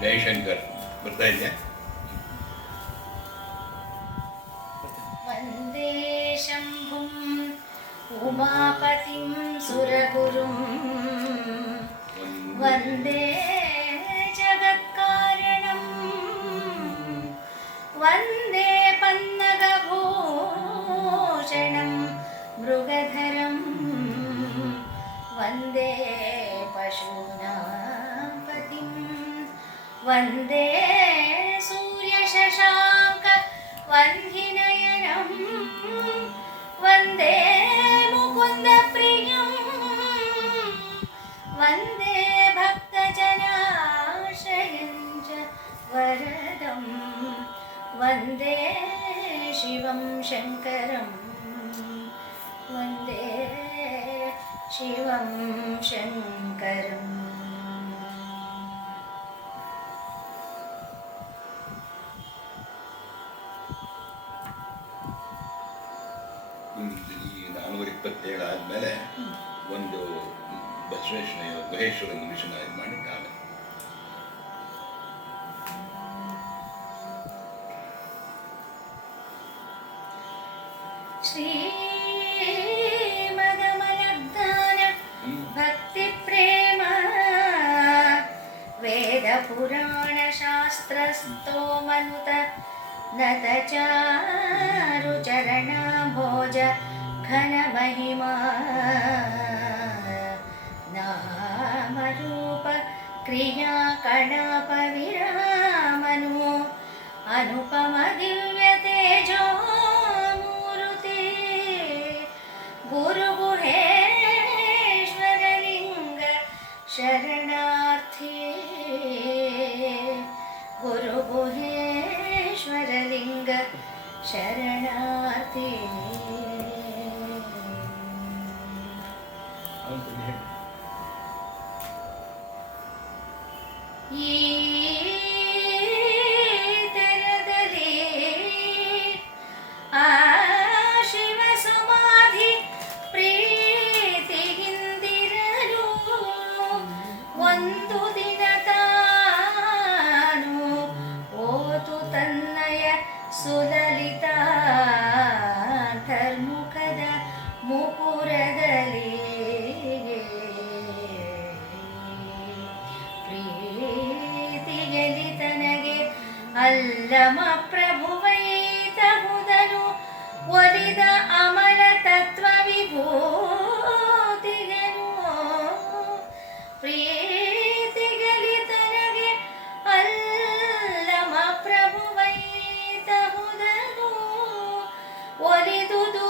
ಜಯಶಂಕರ್ ಬರ್ತಾ ಇದೆಯಾ? ವಂದೇ ಶಂಭುಂ ಉಮಾಪತಿಂ ಸುರಗುರುಂ ವಂದೇ ಜಗತ್ಕಾರಣಂ ವಂದೇ ಪನ್ನಗಭೂಷಣಂ ಮೃಗಧರಂ ವಂದೇ ಪಶೂನಾಂ ಪತಿಂ ವಂದೇ ಸೂರ್ಯಶಶಾಂಕ ವಂದಿನಯನಂ ವಂದೇ ಮುಕುಂದ ಪ್ರಿಯಂ ವಂದೇ ಭಕ್ತಜನಾಶ್ರಯಂ ಚ ವರದಂ ವಂದೇ ಶಿವಂ ಶಂಕರಂ ವಂದೇ ಶಿವಂ ಶಂಕರಂ. ಈ 427 ಆದಮೇಲೆ ಒಂದು ಬಸವೇಶ್ವರ ಮಹೇಶ್ವರನ ಮಿಷನ್ ಇದು ಮಾಡಿ ಆಮೇಲೆ ಶ್ರೀಮದಮಲಗ್ದಾನ ಭಕ್ತಿ ಪ್ರೇಮ ವೇದ ಪುರಾಣ ಶಾಸ್ತ್ರಸ್ತೋಮನುತ ನತ ಚಾರು ಚರಣ ಭೋಜ ಘನ ಮಹಿಮಾ ನಾಮರೂಪ ಕ್ರಿಯಾ ಕಣಪ ವಿರಾಮನು ಅನುಪಮ ದಿವ್ಯ ತೇಜೋ ಮೂರುತಿ ಗುರು ಗುಹೇಶ್ವರಲಿಂಗ ಶರಣಾರ್ಥಿ ಗುರು ಗುಹೇಶ್ವರಲಿಂಗ ಶರಣಾರ್ಥಿ. ಈ ತೆರದಲ್ಲಿ ಆ ಶಿವ ಸಮಾಧಿ ಪ್ರೀತಿಯಿಂದಿರಲು ಒಂದು ದಿನ ತಾನು ಓತು ತನ್ನಯ ಸುಲಲಿತ ಧರ್ಮುಖದ ಮುಕುರದಲ್ಲಿ ಪ್ರೀತಿಗೆಲಿ ತನಗೆ ಅಲ್ಲಮ ಪ್ರಭುವೈತಹುದನು ಒಲಿದ ಅಮಲ ತತ್ವ ವಿಭೂತಿಗನು ಪ್ರೀತಿಗೆಲಿ ತನಗೆ ಅಲ್ಲಮ ಪ್ರಭುವೈತಹುದನು ಒಲಿದುದು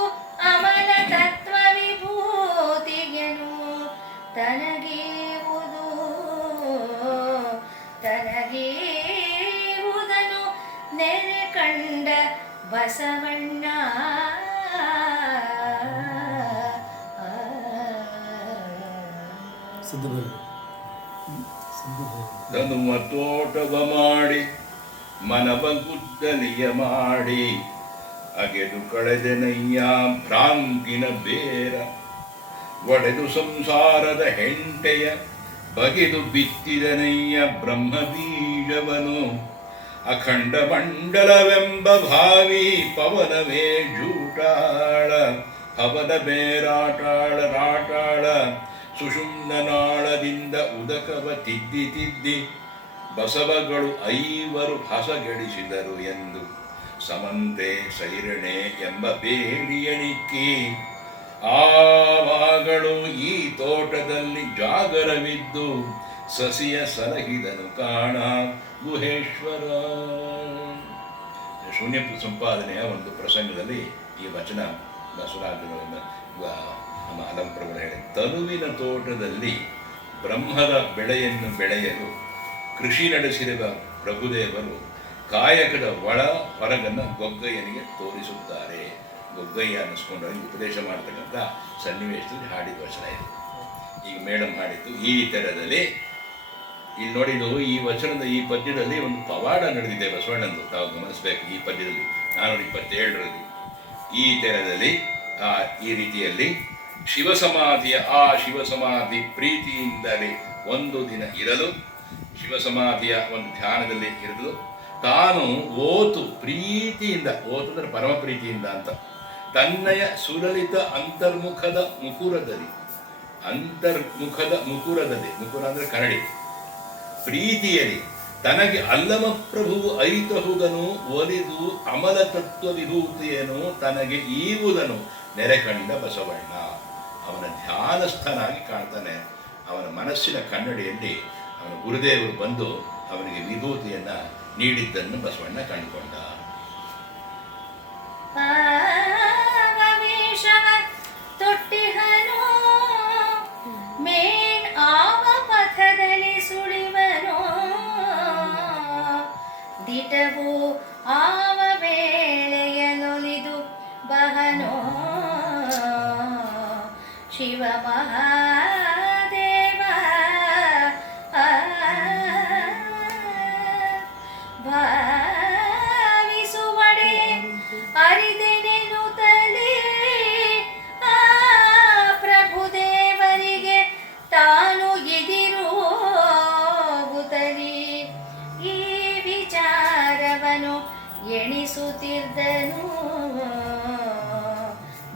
ಅಮಲ ತತ್ವ ವಿಭೂತಿಗನು ತನಗೀವುದು ತನಗೀವುದನು ನೆರೆ ಕಂಡ ಬಸವಣ್ಣ ತನುವ ತೋಟವ ಮಾಡಿ ಮನವ ಗುದ್ದಲಿಯ ಮಾಡಿ ಅಗೆದು ಕಳೆದೆನಯ್ಯ ಭ್ರಾಂತಿನ ಬೇರ ಒಡೆದು ಸಂಸಾರದ ಹೆಂಟೆಯ ಬಗೆದು ಬಿತ್ತಿದನಯ್ಯ ಬ್ರಹ್ಮ ಬೀಜವನು ಅಖಂಡ ಮಂಡಲವೆಂಬ ಭಾವಿ ಪವನವೇ ಜೂಟಾಳ ಪವನ ಬೇರಾಟಾಳ ರಾಟಾಳ ಸುಷುಮ್ನ ನಾಳದಿಂದ ಉದಕವ ತಿದ್ದಿ ತಿದ್ದಿ ಬಸವಗಳು 5 ಹಸಗೆಡಿಸಿದರು ಎಂದು ಸಮಂತೆ ಸೈರಣೆ ಎಂಬ ಬೇಡಿಯಣಿಕ್ಕಿ ಆವಾಗಳು ಈ ತೋಟದಲ್ಲಿ ಜಾಗರವಿದ್ದು ಸಸಿಯ ಸಲಹಿದನು ಕಾಣ ಗುಹೇಶ್ವರ. ಶೂನ್ಯ ಸಂಪಾದನೆಯ ಒಂದು ಪ್ರಸಂಗದಲ್ಲಿ ಈ ವಚನ ಬಸವರಾಜ ನಮ್ಮ ಅಲಂಪ್ರಭು ಹೇಳಿ, ತನುವಿನ ತೋಟದಲ್ಲಿ ಬ್ರಹ್ಮದ ಬೆಳೆಯನ್ನು ಬೆಳೆಯಲು ಕೃಷಿ ನಡೆಸಿರುವ ಪ್ರಭುದೇವರು ಕಾಯಕದ ಒಳ ಹೊರಗನ್ನು ಗೊಗ್ಗಯ್ಯನಿಗೆ ತೋರಿಸುತ್ತಾರೆ. ಗೊಗ್ಗಯ್ಯ ಅನ್ನಿಸ್ಕೊಂಡು ಉಪದೇಶ ಮಾಡ್ತಕ್ಕಂಥ ಸನ್ನಿವೇಶದಲ್ಲಿ ಹಾಡಿದ ವಚನ ಇದು. ಈಗ ಮೇಡಮ್ ಹಾಡಿದ್ದು ಈ ಥರದಲ್ಲಿ. ಇಲ್ಲಿ ನೋಡಿದ್ದು ಈ ವಚನದ ಈ ಪದ್ಯದಲ್ಲಿ ಒಂದು ಪವಾಡ ನಡೆದಿದೆ ಬಸವಣ್ಣಂದು, ತಾವು ಗಮನಿಸಬೇಕು. ಈ ಪದ್ಯದಲ್ಲಿ 427ರಲ್ಲಿ ಈ ಥರದಲ್ಲಿ ಈ ರೀತಿಯಲ್ಲಿ ಶಿವಸಮಾಧಿಯ ಶಿವಸಮಾಧಿ ಪ್ರೀತಿಯಿಂದಲೇ ಒಂದು ದಿನ ಇರಲು ಶಿವಸಮಾಧಿಯ ಒಂದು ಧ್ಯಾನದಲ್ಲಿ ಇರಿದು ತಾನು ಓತು ಪ್ರೀತಿಯಿಂದ, ಓತು ಅಂದರೆ ಪರಮ ಪ್ರೀತಿಯಿಂದ ಅಂತ, ತನ್ನಯ ಸುಲಲಿತ ಅಂತರ್ಮುಖದ ಮುಕುರದಲ್ಲಿ, ಮುಕುರ ಅಂದರೆ ಕರಡಿ, ಪ್ರೀತಿಯಲ್ಲಿ ತನಗೆ ಅಲ್ಲಮ ಪ್ರಭುವು ಐತಹುಗನು ಒಲಿದು ಅಮಲ ತತ್ವ ವಿಭೂತಿಯನ್ನು ತನಗೆ ಈವುದನು ನೆರೆಕಂಡ ಬಸವಣ್ಣ. ಅವನ ಧ್ಯಾನಸ್ಥನಾಗಿ ಕಾಣ್ತಾನೆ. ಅವನ ಮನಸ್ಸಿನ ಕನ್ನಡಿಯಲ್ಲಿ ಅವನ ಗುರುದೇವರು ಬಂದು ಅವನಿಗೆ ವಿಭೂತಿಯನ್ನ ನೀಡಿದ್ದನ್ನು ಬಸವಣ್ಣ ಕಂಡುಕೊಂಡ. ತೊಟ್ಟಿಹನು ಮೇನ್ ಆವ ಪಥದಲ್ಲಿ ಸುಳಿವನು, ದಿಟವು ಆವ ವೇಳೆಯಲೊಲಿದು ಬಹನೋ ಶಿವ ಮಹಾದೇವ. ಭಾವಿಸುವಡೆ ಅರಿದೆನೆನುತ್ತಲೇ ಆ ಪ್ರಭುದೇವರಿಗೆ ತಾನು ಎದಿರುಗುತ್ತಲೇ ಈ ವಿಚಾರವನ್ನು ಎಣಿಸುತ್ತಿದ್ದನು.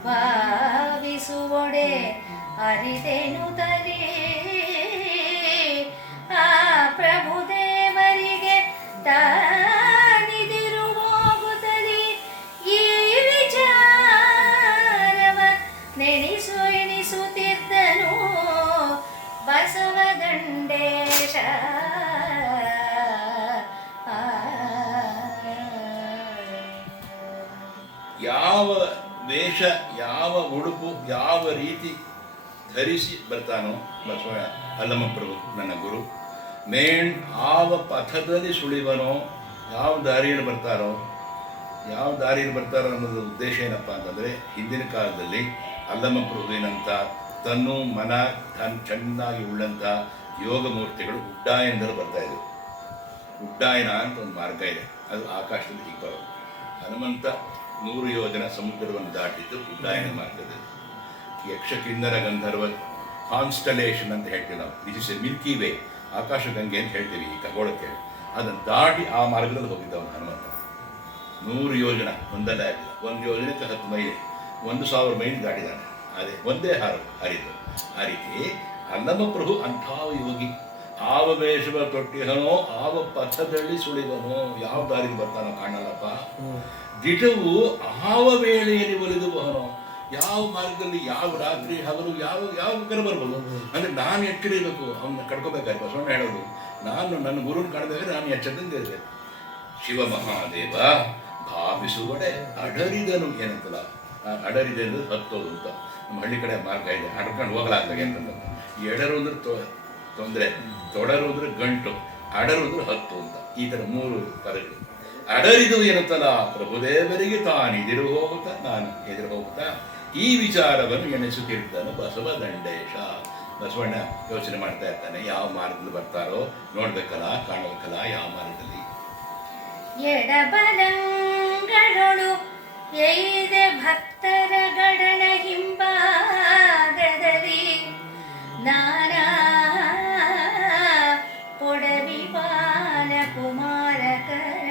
ಭಾವಿಸುವಡೆ ಅರಿದೆನುತ್ತಲೇ ಆ ಪ್ರಭುದೇವರಿಗೆ ತಾನಿದಿರುವುದಲಿ ಈ ವಿಚಾರವ ಎಣಿಸುತ್ತಿದ್ದನು ಬಸವದಂಡೇಶ. ಯಾವ ವೇಷ, ಯಾವ ಉಡುಪು, ಯಾವ ರೀತಿ ಧರಿಸಿ ಬರ್ತಾನೋ ಬಸವ ಅಲ್ಲಮಪ್ರಭು ನನ್ನ ಗುರು, ಮೇಣ್ ಆವ ಪಥದಲ್ಲಿ ಸುಳಿವನೋ, ಯಾವ ದಾರಿಯಲ್ಲಿ ಬರ್ತಾರೋ ಅನ್ನೋದು ಉದ್ದೇಶ ಏನಪ್ಪ ಅಂತಂದರೆ, ಹಿಂದಿನ ಕಾಲದಲ್ಲಿ ಅಲ್ಲಮಪ್ರಭುವಿನಂಥ ತನ್ನು ಮನ ಚೆನ್ನಾಗಿ ಉಳ್ಳಂಥ ಯೋಗ ಮೂರ್ತಿಗಳು ಉಡ್ಡಾಯನದಲ್ಲಿ ಬರ್ತಾಯಿದ್ರು. ಉಡ್ಡಾಯನ ಅಂತ ಒಂದು ಮಾರ್ಗ ಇದೆ, ಅದು ಆಕಾಶದಲ್ಲಿ ಹೀಗೆ ಬರೋದು. ಹನುಮಂತ 100 ಯೋಜನ ಸಮುದ್ರವನ್ನು ದಾಟಿದ್ದು ಉಡ್ಡಾಯನ ಮಾರ್ಗದಲ್ಲಿ. ಯಕ್ಷ ಕಿನ್ನರ ಗಂಧರ್ವ ಕಾನ್ಸ್ಟಲೇಷನ್ ಅಂತ ಹೇಳ್ತೀವಿ ನಾವು, which is a milky way, ಆಕಾಶಗಂಗೆ ಅಂತ ಹೇಳ್ತೀವಿ ಈ ಖಗೋಳಕ್ಕೆ. ಅದನ್ನು ದಾಟಿ ಆ ಮಾರ್ಗದಲ್ಲಿ ಹೋಗಿದ್ದವನು ಹನುಮಂತ. 100 ಯೋಜನ ಒಂದಲ್ಲ ಆಗಿಲ್ಲ, 1 ಯೋಜನೆಗೆ 10 ಮೈಲಿ, 1000 ಮೈಲಿ ದಾಟಿದ್ದಾನೆ. ಅದೇ ಒಂದೇ ಹರಿದು. ಆ ರೀತಿ ಅಲ್ಲಮಪ್ರಭು ಅಂಥ ಯೋಗಿ. ಆವ ವೇಷವ ತೊಟ್ಟಿಹನೋ ಆವ ಪಥದಲ್ಲಿ ಸುಳಿವನೋ, ಯಾವ ದಾರಿಗೆ ಬರ್ತಾನೋ ಕಾಣಲ್ಲಪ್ಪ. ದಿಟವು ಆವ ವೇಳೆಯಲ್ಲಿ ಒಲಿದು ಬಹನೋ, ಯಾವ ಮಾರ್ಗದಲ್ಲಿ, ಯಾವ ರಾತ್ರಿ ಹಗಲು, ಯಾವ ಬೇಕಾದ್ರೆ ಬರ್ಬೋದು. ಅಂದರೆ ನಾನು ಎಚ್ಚರಿರಬೇಕು, ಅವನ್ನ ಕಡ್ಕೋಬೇಕಾದ್ರೆ ಬಸವಣ್ಣ ಹೇಳೋದು, ನಾನು ನನ್ನ ಗುರುನ ಕಾಣಬೇಕಾದ್ರೆ ನಾನು ಎಚ್ಚರದಿಂದ ಇರಬೇಕು. ಶಿವ ಮಹಾದೇವ ಭಾವಿಸುವಡೆ ಅಡರಿದನು ಏನಂತಲ್ಲ, ಅಡರಿದೆ ಅಂದರೆ ಹತ್ತೋದು ಅಂತ. ನಮ್ಮ ಹಳ್ಳಿ ಕಡೆ ಮಾರ್ಗ ಇದೆ, ಅಡ್ಕೊಂಡು ಹೋಗಲಾಗ್ದಾಗ ಅಂತಂದ. ಎಡರು ಅಂದ್ರೆ ತೊಂದರೆ, ತೊಡರು ಅಂದ್ರೆ ಗಂಟು, ಅಡರು ಅಂದ್ರೆ ಹತ್ತು ಅಂತ. ಈ ಥರ 3 ಪದಗಳು. ಅಡರಿದು ಏನಂತಲ್ಲ, ಪ್ರಭುದೇವರಿಗೆ ತಾನಿದಿರು ಹೋಗುತ್ತಾ, ನಾನು ಎದುರು ಹೋಗುತ್ತಾ ಈ ವಿಚಾರವನ್ನು ಎಣಿಸುತ್ತಿರ್ತಾನೆ ಬಸವ ದಂಡೇಶ. ಬಸವಣ್ಣ ಯೋಚನೆ ಮಾಡ್ತಾ ಇರ್ತಾನೆ, ಯಾವ ಮಾರ್ಗದಲ್ಲಿ ಬರ್ತಾರೋ ನೋಡ್ಬೇಕಲ್ಲ, ಕಾಣಬೇಕಲ್ಲ, ಯಾವ ಮಾರ್ಗದಲ್ಲಿ. ಎಡಬಲಂಗಳೊಳು ಎಯ್ದೆ ಭಕ್ತರ ಗಡಣ ಹಿಂಭಾಗದಲ್ಲಿ ನಾನಾ ಪೊಡವಿ ಬಾಲ ಕುಮಾರಕರ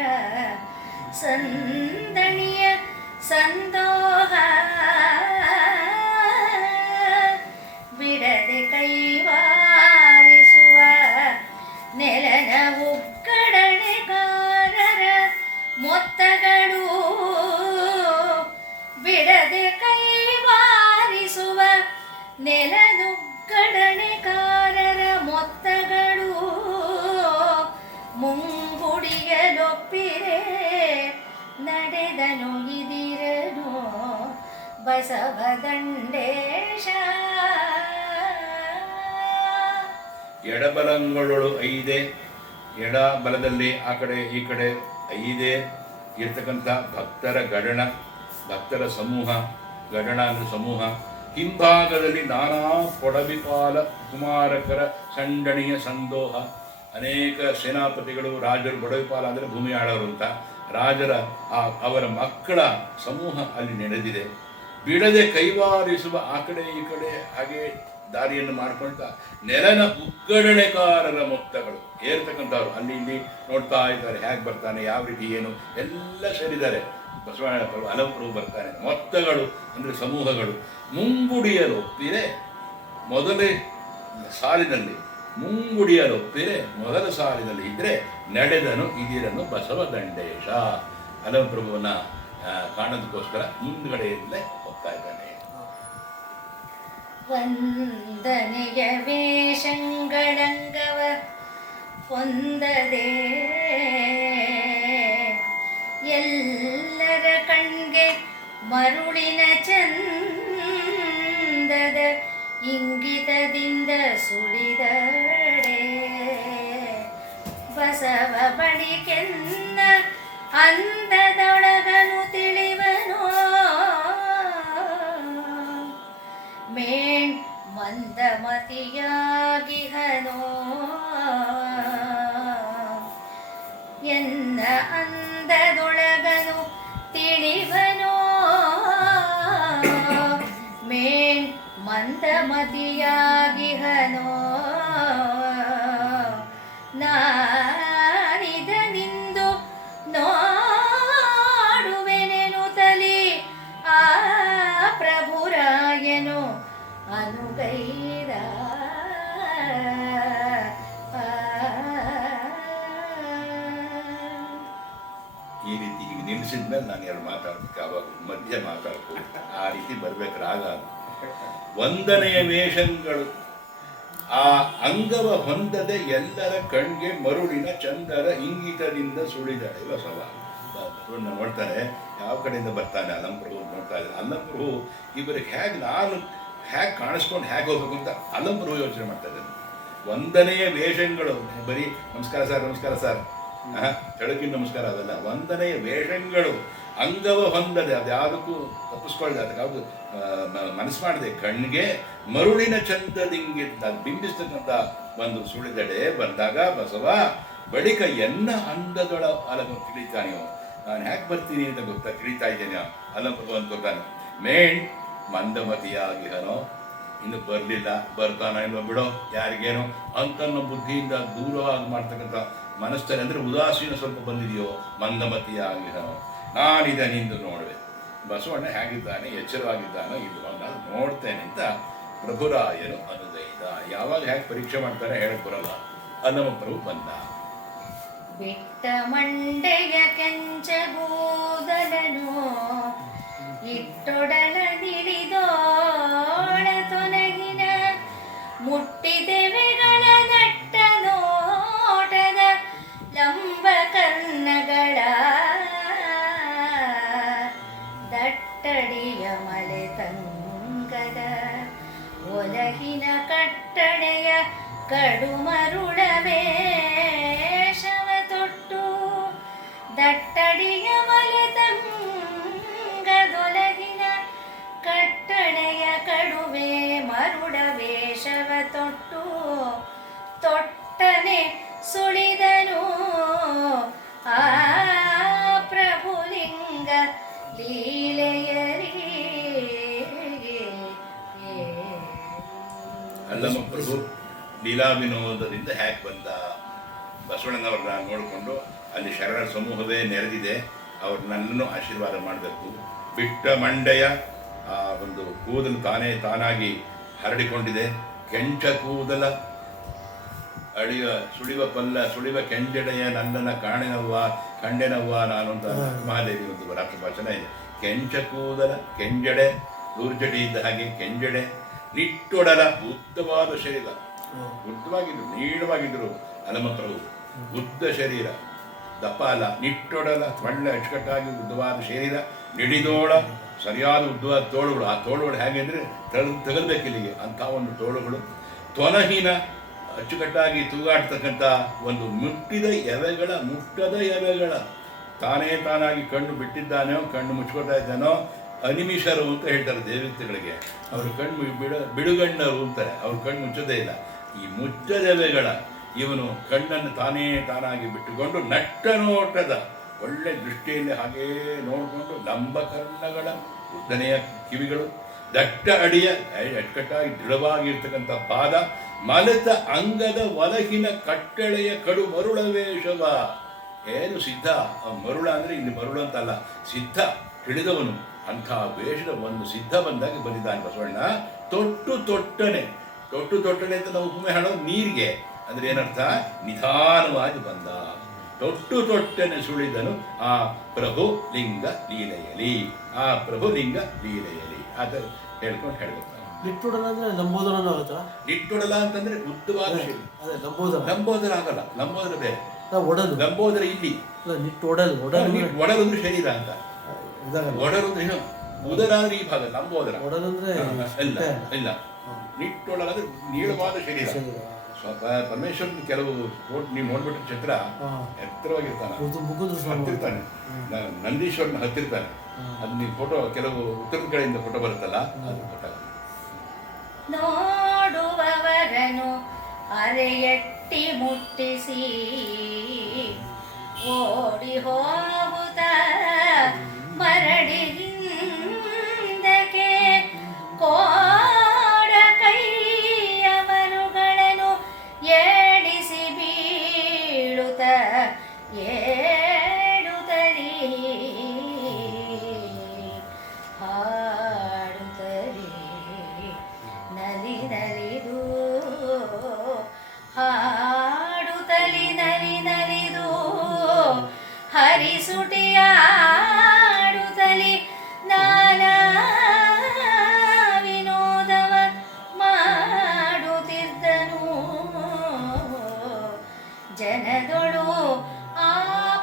ಸಂದಣಿಯ ಸಂದೋಹ ಬಿಡದೆ ಕೈವಾರಿಸುವ ನೆಲನ ಉಗ್ಗಡಣೆಗಾರರ ಮೊತ್ತಗಳು, ಬಿಡದೆ ಕೈವಾರಿಸುವ ನೆಲನುಗ್ಗಡಣೆಗಾರರ ಮೊತ್ತಗಳು, ಮುಂಗುಡಿಯಲೊಪ್ಪಿರೆ ನಡೆದನು ಇದಿರನು ಬಸವದಂಡೇಶ. ಎಡಬಲಂಗಳೊಳು 5 ಎಡ ಬಲದಲ್ಲಿ ಆ ಕಡೆ ಈ ಕಡೆ 5 ಇರ್ತಕ್ಕಂಥ ಭಕ್ತರ ಗಡಣ, ಭಕ್ತರ ಸಮೂಹ, ಗಡಣ ಅಂದರೆ ಸಮೂಹ. ಹಿಂಭಾಗದಲ್ಲಿ ನಾನಾ ಪೊಡವಿಪಾಲ ಕುಮಾರಕರ ಸಂಡಣಿಯ ಸಂದೋಹ, ಅನೇಕ ಸೇನಾಪತಿಗಳು, ರಾಜರು, ಬೊಡವಿಪಾಲ ಅಂದರೆ ಭೂಮಿ ಆಳವರು ಅಂತ, ರಾಜರ ಅವರ ಮಕ್ಕಳ ಸಮೂಹ ಅಲ್ಲಿ ನಡೆದಿದೆ. ಬಿಡದೆ ಕೈವಾರಿಸುವ ಆ ಕಡೆ ಈ ಕಡೆ ಹಾಗೆ ದಾರಿಯನ್ನು ಮಾಡ್ಕೊಳ್ತಾ ನೆಲನ ಉಗ್ಗಡಣೆಕಾರರ ಮೊತ್ತಗಳು. ಏರ್ತಕ್ಕಂಥವ್ರು ಅಲ್ಲಿ ಇಲ್ಲಿ ನೋಡ್ತಾ ಇದ್ದಾರೆ, ಹೇಗೆ ಬರ್ತಾನೆ, ಯಾವ ರೀತಿ ಏನು ಎಲ್ಲ ಸೇರಿದ್ದಾರೆ. ಬಸವಣ್ಣ ಪ್ರಭು ಅಲಂಪ್ರಭು ಬರ್ತಾನೆ. ಮೊತ್ತಗಳು ಅಂದರೆ ಸಮೂಹಗಳು ಮುಂಗುಡಿಯಲು ಒಪ್ಪಿರೆ ಮೊದಲೇ ಸಾಲಿನಲ್ಲಿ, ಮುಂಗುಡಿಯಲು ಒಪ್ಪಿರೆ ಮೊದಲ ಸಾಲಿನಲ್ಲಿ ಇದ್ದರೆ ನಡೆದನು ಇದಿರನು ಬಸವ ದಂಡೇಶ. ಅಲಂಪ್ರಭುವನ್ನ ಕಾಣೋದಕ್ಕೋಸ್ಕರ ಮುಂದ್ಗಡೆಯಲ್ಲೇ ಹೋಗ್ತಾ ಇದ್ದಾನೆ. ವಂದನೆಯ ವೇಷಗಳಂಗವ ಹೊಂದದೆ ಎಲ್ಲರ ಕಣ್ಗೆ ಮರುಳಿನ ಚಂದದ ಇಂಗಿತದಿಂದ ಸುಳಿದಡೆ ಬಸವ ಬಳಿಕೆನ್ನ ಅಂದದೊಳಗನು ತಿಳಿವನೋ ಮೇಣ್ ಮಂದಮತಿಯಾಗಿಹನೋ ಎನ್ನ ಅಂದದೊಳಗನು ತಿಳಿವನೋ ಮೇಣ್ ಮಂದಮತಿಯಾಗಿಹನೋ ನಾನಿದನಿಂದು ನೋಡುವೆನೆನು ತಲಿ ಆ ಪ್ರಭುರಾಯನು ಅನುಗೈದ ಈ ರೀತಿ ಈಗ ನಿಲ್ಲಿಸಿದ್ಮೇಲೆ ನಾನು ಎರಡು ಮಾತಾಡ್ಬೇಕು, ಅವಾಗ ಮಧ್ಯ ಮಾತಾಡ್ಬೇಕು, ಆ ರೀತಿ ಬರ್ಬೇಕು ರಾಗ. ವಂದನೆಯ ವೇಷಗಳು ಆ ಅಂಗವ ಹೊಂದದೆ ಎಲ್ಲರ ಕಣ್ಗೆ ಮರುಳಿನ ಚಂದದ ಇಂಗಿತದಿಂದ ಸುಳಿದಳೆ ಬಸವ. ಬಸವಣ್ಣ ನೋಡ್ತಾರೆ, ಯಾವ ಕಡೆಯಿಂದ ಬರ್ತಾನೆ ಅಲಂಪ್ರಭು ನೋಡ್ತಾ ಇದ್ದಾರೆ. ಅಲಂಪ್ರಭು ಇಬ್ಬರಿಗೆ ನಾನು ಹೇಗೆ ಕಾಣಿಸ್ಕೊಂಡು ಹೇಗೆ ಹೋಗ್ಬೇಕು ಅಂತ ಅಲಂಪ್ರಭು ಯೋಚನೆ ಮಾಡ್ತಾ ಇದ್ದಾರೆ. ವಂದನೆಯ ವೇಷಗಳು ಬರೀ ನಮಸ್ಕಾರ ಸರ್, ನಮಸ್ಕಾರ ಸರ್, ಚಳಕಿನ ನಮಸ್ಕಾರ ಅದಲ್ಲ. ವಂದನೆಯ ವೇಷಗಳು ಅಂಗವ ಹೊಂದದೆ, ಅದ್ಯಾವುದಕ್ಕೂ ತಪ್ಪಿಸ್ಕೊಳ್ಳದೆ, ಅದಕ್ಕಾವುದು ಮನಸ್ಸು ಮಾಡಿದೆ, ಕಣ್ಣಿಗೆ ಮರುಳಿನ ಚಂದದಿಂಗಿದ್ದ ಬಿಂಬಿಸ್ತಕ್ಕಂಥ ಒಂದು ಸುಳಿದಡೆ ಬಂದಾಗ ಬಸವ ಬಳಿಕ ಎನ್ನ ಅಂದದೊಳ ಅಲಮ ತಿಳಿತಾನೆಯೋ, ನಾನು ಹ್ಯಾಕೆ ಬರ್ತೀನಿ ಅಂತ ಗೊತ್ತಾ ತಿಳಿತಾ ಇದ್ದೇನೆ ಅಲಂಪ್ರಭು ಅಂತ ಗೊತ್ತಾನೆ. ಮೇಣ್ ಮಂದಮತಿಯಾಗಿಹನೋ, ಇನ್ನು ಬರಲಿಲ್ಲ, ಬರ್ತಾನೋ ಇಲ್ವೋ ಬಿಡೋ ಯಾರಿಗೇನೋ ಅಂತನ್ನೋ ಬುದ್ಧಿಯಿಂದ ದೂರವಾಗಿ ಮಾಡ್ತಕ್ಕಂಥ ಮನಸ್ಥಿತಿ ಅಂದರೆ ಉದಾಸೀನ ಸ್ವಲ್ಪ ಬಂದಿದೆಯೋ, ಮಂದಮತಿಯಾಗಿಹನೋ ನಾನಿದನಿಂದು ನೋಡುವೆ. ಬಸವಣ್ಣ ಹೇಗಿದ್ದಾನೆ, ಎಚ್ಚರವಾಗಿದ್ದಾನೋ ಇಲ್ವೋ ನಾನು ನೋಡ್ತೇನೆ ಅಂತ ಪ್ರಭುರಾಯನು ಅನುದೈದ. ಯಾವಾಗ ಹೇಗೆ ಪರೀಕ್ಷೆ ಮಾಡ್ತಾರೆ ಹೇಳಕ್ ಬರಲ್ಲ. ಅಲ್ಲಮಪ್ರಭು ಬಂದ. ಬಿಟ್ಟ ಮಂಡೆಯ ಕೆಂಚಗೂದಲನು ಇಟ್ಟೊಡಲ ನಿಡಿದೋಳ ತೊಲಗಿನ ಮುಟ್ಟಿದೆವೆಗಳ ನಟ್ಟ ನೋಟದ ಲಂಬ ಕರ್ಣಗಳ ದಟ್ಟಡಿಯ ಮಲೆ ತಂಗದ ಒಲಗಿನ ಕಟ್ಟಡೆಯ ಕಡುಮರುಳವೇ ಶವ ತೊಟ್ಟು ದಟ್ಟಡಿಯ ಮಲೆ ತಂಗದೊಲಗಿನ ಕಟ್ಟಡೆಯ ಕಡುವೆ ಮರುಳವೇ ಶವ ತೊಟ್ಟು ತೊಟ್ಟನೆ ಸುಳಿದನು ಆ ಪ್ರಭುಲಿಂಗ ಲೀಲೆಯರಿ. ಅಲ್ಲಮಪ್ರಭು ಲೀಲಾ ವಿನೋದದಿಂದ ಹ್ಯಾಕ್ ಬಂದ. ಬಸವಣ್ಣನವ್ರನ್ನ ನೋಡಿಕೊಂಡು ಅಲ್ಲಿ ಶರಣರ ಸಮೂಹವೇ ನೆರೆದಿದೆ, ಅವ್ರು ನನ್ನನ್ನು ಆಶೀರ್ವಾದ ಮಾಡಬೇಕು. ಬಿಟ್ಟ ಮಂಡೆಯ ಆ ಒಂದು ಕೂದಲು ತಾನೇ ತಾನಾಗಿ ಹರಡಿಕೊಂಡಿದೆ. ಕೆಂಚ ಕೂದಲ ಅಳಿವ ಸುಳಿವ ಪಲ್ಲ ಸುಳಿವ ಕೆಂಜಡೆಯ ನನ್ನನ್ನು ಕಂಡೆನವ್ವ ನಾನು ಅಂತ ಮಹಾದೇವಿ ಒಂದು ರಾಷ್ಟ್ರಭಾಷಣ ಇದೆ. ಕೆಂಚ ಕೂದಲ ಕೆಂಜಡೆ, ದೂರ್ಜಡಿ ಇದ್ದ ಹಾಗೆ ಕೆಂಜಡೆ, ನಿಟ್ಟೊಡಲ ಉದ್ದವಾದ ಶರೀರ, ಉದ್ದವಾಗಿದ್ರು ನೀಳವಾಗಿದ್ರು ಅಲಮಪ್ರಭು, ಉದ್ದ ಶರೀರ, ದಪ್ಪ ಅಲ್ಲ, ನಿಟ್ಟೊಡಲ ಒಳ್ಳೆ ಅಚ್ಚುಕಟ್ಟಾಗಿ ಉದ್ದವಾದ ಶರೀರ, ನಿಡಿದೋಳ ಸರಿಯಾದ ಉದ್ದವಾದ ತೋಳುಗಳು. ಆ ತೋಳುಗಳು ಹೇಗೆ ಅಂದರೆ ತಗಲ್ಬೇಕು ಇಲ್ಲಿಗೆ ಅಂಥ ಒಂದು ತೋಳುಗಳು, ತೊನಹಿನ ಅಚ್ಚುಕಟ್ಟಾಗಿ ತೂಗಾಡ್ತಕ್ಕಂಥ ಒಂದು ಮುಟ್ಟದ ಎವೆಗಳ ತಾನೇ ತಾನಾಗಿ ಕಣ್ಣು ಬಿಟ್ಟಿದ್ದಾನೋ, ಕಣ್ಣು ಮುಚ್ಕೋತಾ ಇದ್ದಾನೋ, ಅನಿಮಿಷರು ಅಂತ ಹೇಳ್ತಾರೆ ದೇವತೆಗಳಿಗೆ. ಅವರು ಕಣ್ಣು ಬಿಡುಗಣ್ಣರು ಅಂತಾರೆ, ಅವ್ರ ಕಣ್ಣು ಮುಚ್ಚೋದೇ ಇಲ್ಲ. ಈ ಮುಚ್ಚದೆವೆಗಳ ಇವನು ಕಣ್ಣನ್ನು ತಾನೇ ತಾನಾಗಿ ಬಿಟ್ಟುಕೊಂಡು ನಟ್ಟ ನೋಟದ ಒಳ್ಳೆ ದೃಷ್ಟಿಯಲ್ಲಿ ಹಾಗೇ ನೋಡಿಕೊಂಡು ಲಂಬಕರ್ಣಗಳ ಉದ್ದನೆಯ ಕಿವಿಗಳು, ದಟ್ಟ ಅಡಿಯ ಅಟ್ಕಟ್ಟಾಗಿ ದೃಢವಾಗಿರ್ತಕ್ಕಂಥ ಪಾದ, ಮಲೆತ ಅಂಗದ ಒಲಗಿನ ಕಟ್ಟಳೆಯ ಕಡು ಮರುಳ ವೇಷವ. ಏನು ಸಿದ್ಧ, ಮರುಳ ಅಂದರೆ ಇಲ್ಲಿ ಮರುಳ ಅಂತಲ್ಲ, ಸಿದ್ಧ ತಿಳಿದವನು. ಅಂಥ ವೇಷದ ಒಂದು ಸಿದ್ಧ ಬಂದಾಗ ಬಂದಿದ್ದಾನೆ ಬಸವಣ್ಣ. ತೊಟ್ಟು ತೊಟ್ಟನೆ ಅಂತ ನಾವು ಉಪಮೆ ಹೇಳೋದು ನೀರಿಗೆ, ಅಂದರೆ ಏನರ್ಥ, ನಿಧಾನವಾಗಿ ಬಂದ. ತೊಟ್ಟು ತೊಟ್ಟನೆ ಸುಳಿದನು ಆ ಪ್ರಭು ಲಿಂಗ ಲೀಲೆಯಲಿ, ಆ ಪ್ರಭು ಲಿಂಗ ಲೀಲೆಯಲಿ ಅಂತ ಹೇಳ್ಕೊಂಡು ಹೇಳ್ಬೇಕು. ನಿಟ್ಟುಡಲ ಅಂದ್ರೆ ಲಂಬೋದರ ಆಗುತ್ತಾ? ನಿಟ್ಟುಡಲ ಅಂತಂದ್ರೆ ಉದ್ದವಾದ ಶೈಲಿ. ಲಂಬೋದರ ಆಗಲ್ಲ, ಲಂಬೋದರ ಬೇರೆ, ಒಡಲು. ಲಂಬೋದರ ಇಲ್ಲಿ ನಿಟ್ಟೊಡಲು. ಒಡಲು ಅಂದ್ರೆ ಶರೀರ ಅಂತ. ಒಡಲು ಅಂದ್ರೆ ಏನು, ಉದರ ಅಂದ್ರೆ ಈ ಭಾಗ, ಲಂಬೋದರ. ಒಡಲು ಅಂದ್ರೆ ಇಲ್ಲ, ನಿಟ್ಟೊಡಲ ಅಂದ್ರೆ ನೀಳವಾದ ಶರೀರ. ಸ್ವಲ್ಪ ಪರಮೇಶ್ವರನ ಕೆಲವು ನೀವು ನೋಡ್ಬಿಟ್ರೆ ಚಿತ್ರ ಎತ್ತರವಾಗಿರ್ತಾನೆ, ಹತ್ತಿರ್ತಾನೆ, ನಂದೀಶ್ವರನ ಹತ್ತಿರ್ತಾನೆ. ಅದು ನೀವು ಫೋಟೋ ಕೆಲವು ಉತ್ತರದ ಕಡೆಯಿಂದ ಫೋಟೋ ಬರುತ್ತಲ್ಲ, ಅದು ಫೋಟೋ. ನೋಡುವವರನು ಅರೆಯಟ್ಟಿ ಮುಟ್ಟಿಸಿ ಓಡಿ ಹೋಗುತ್ತ ಮರಳಿ ಹಿಂದಕ್ಕೆ ಕೋಡ ಕೈಯವರುಗಳನ್ನು ಏಡಿಸಿ ಬೀಳುತ್ತ ಏಡುತ್ತಲೀ ಹಾಡುತ್ತಲೀ ನಲಿ ನಲಿದು ಹಾಡುತ್ತಲಿ ನಲಿ ನಲಿದು ಹರಿಸುಟಿಯಾಡುತ್ತಲಿ ನಾನಾ ವಿನೋದವ ಮಾಡುತ್ತಿದ್ದನು. ಜನದೊಳು ಆ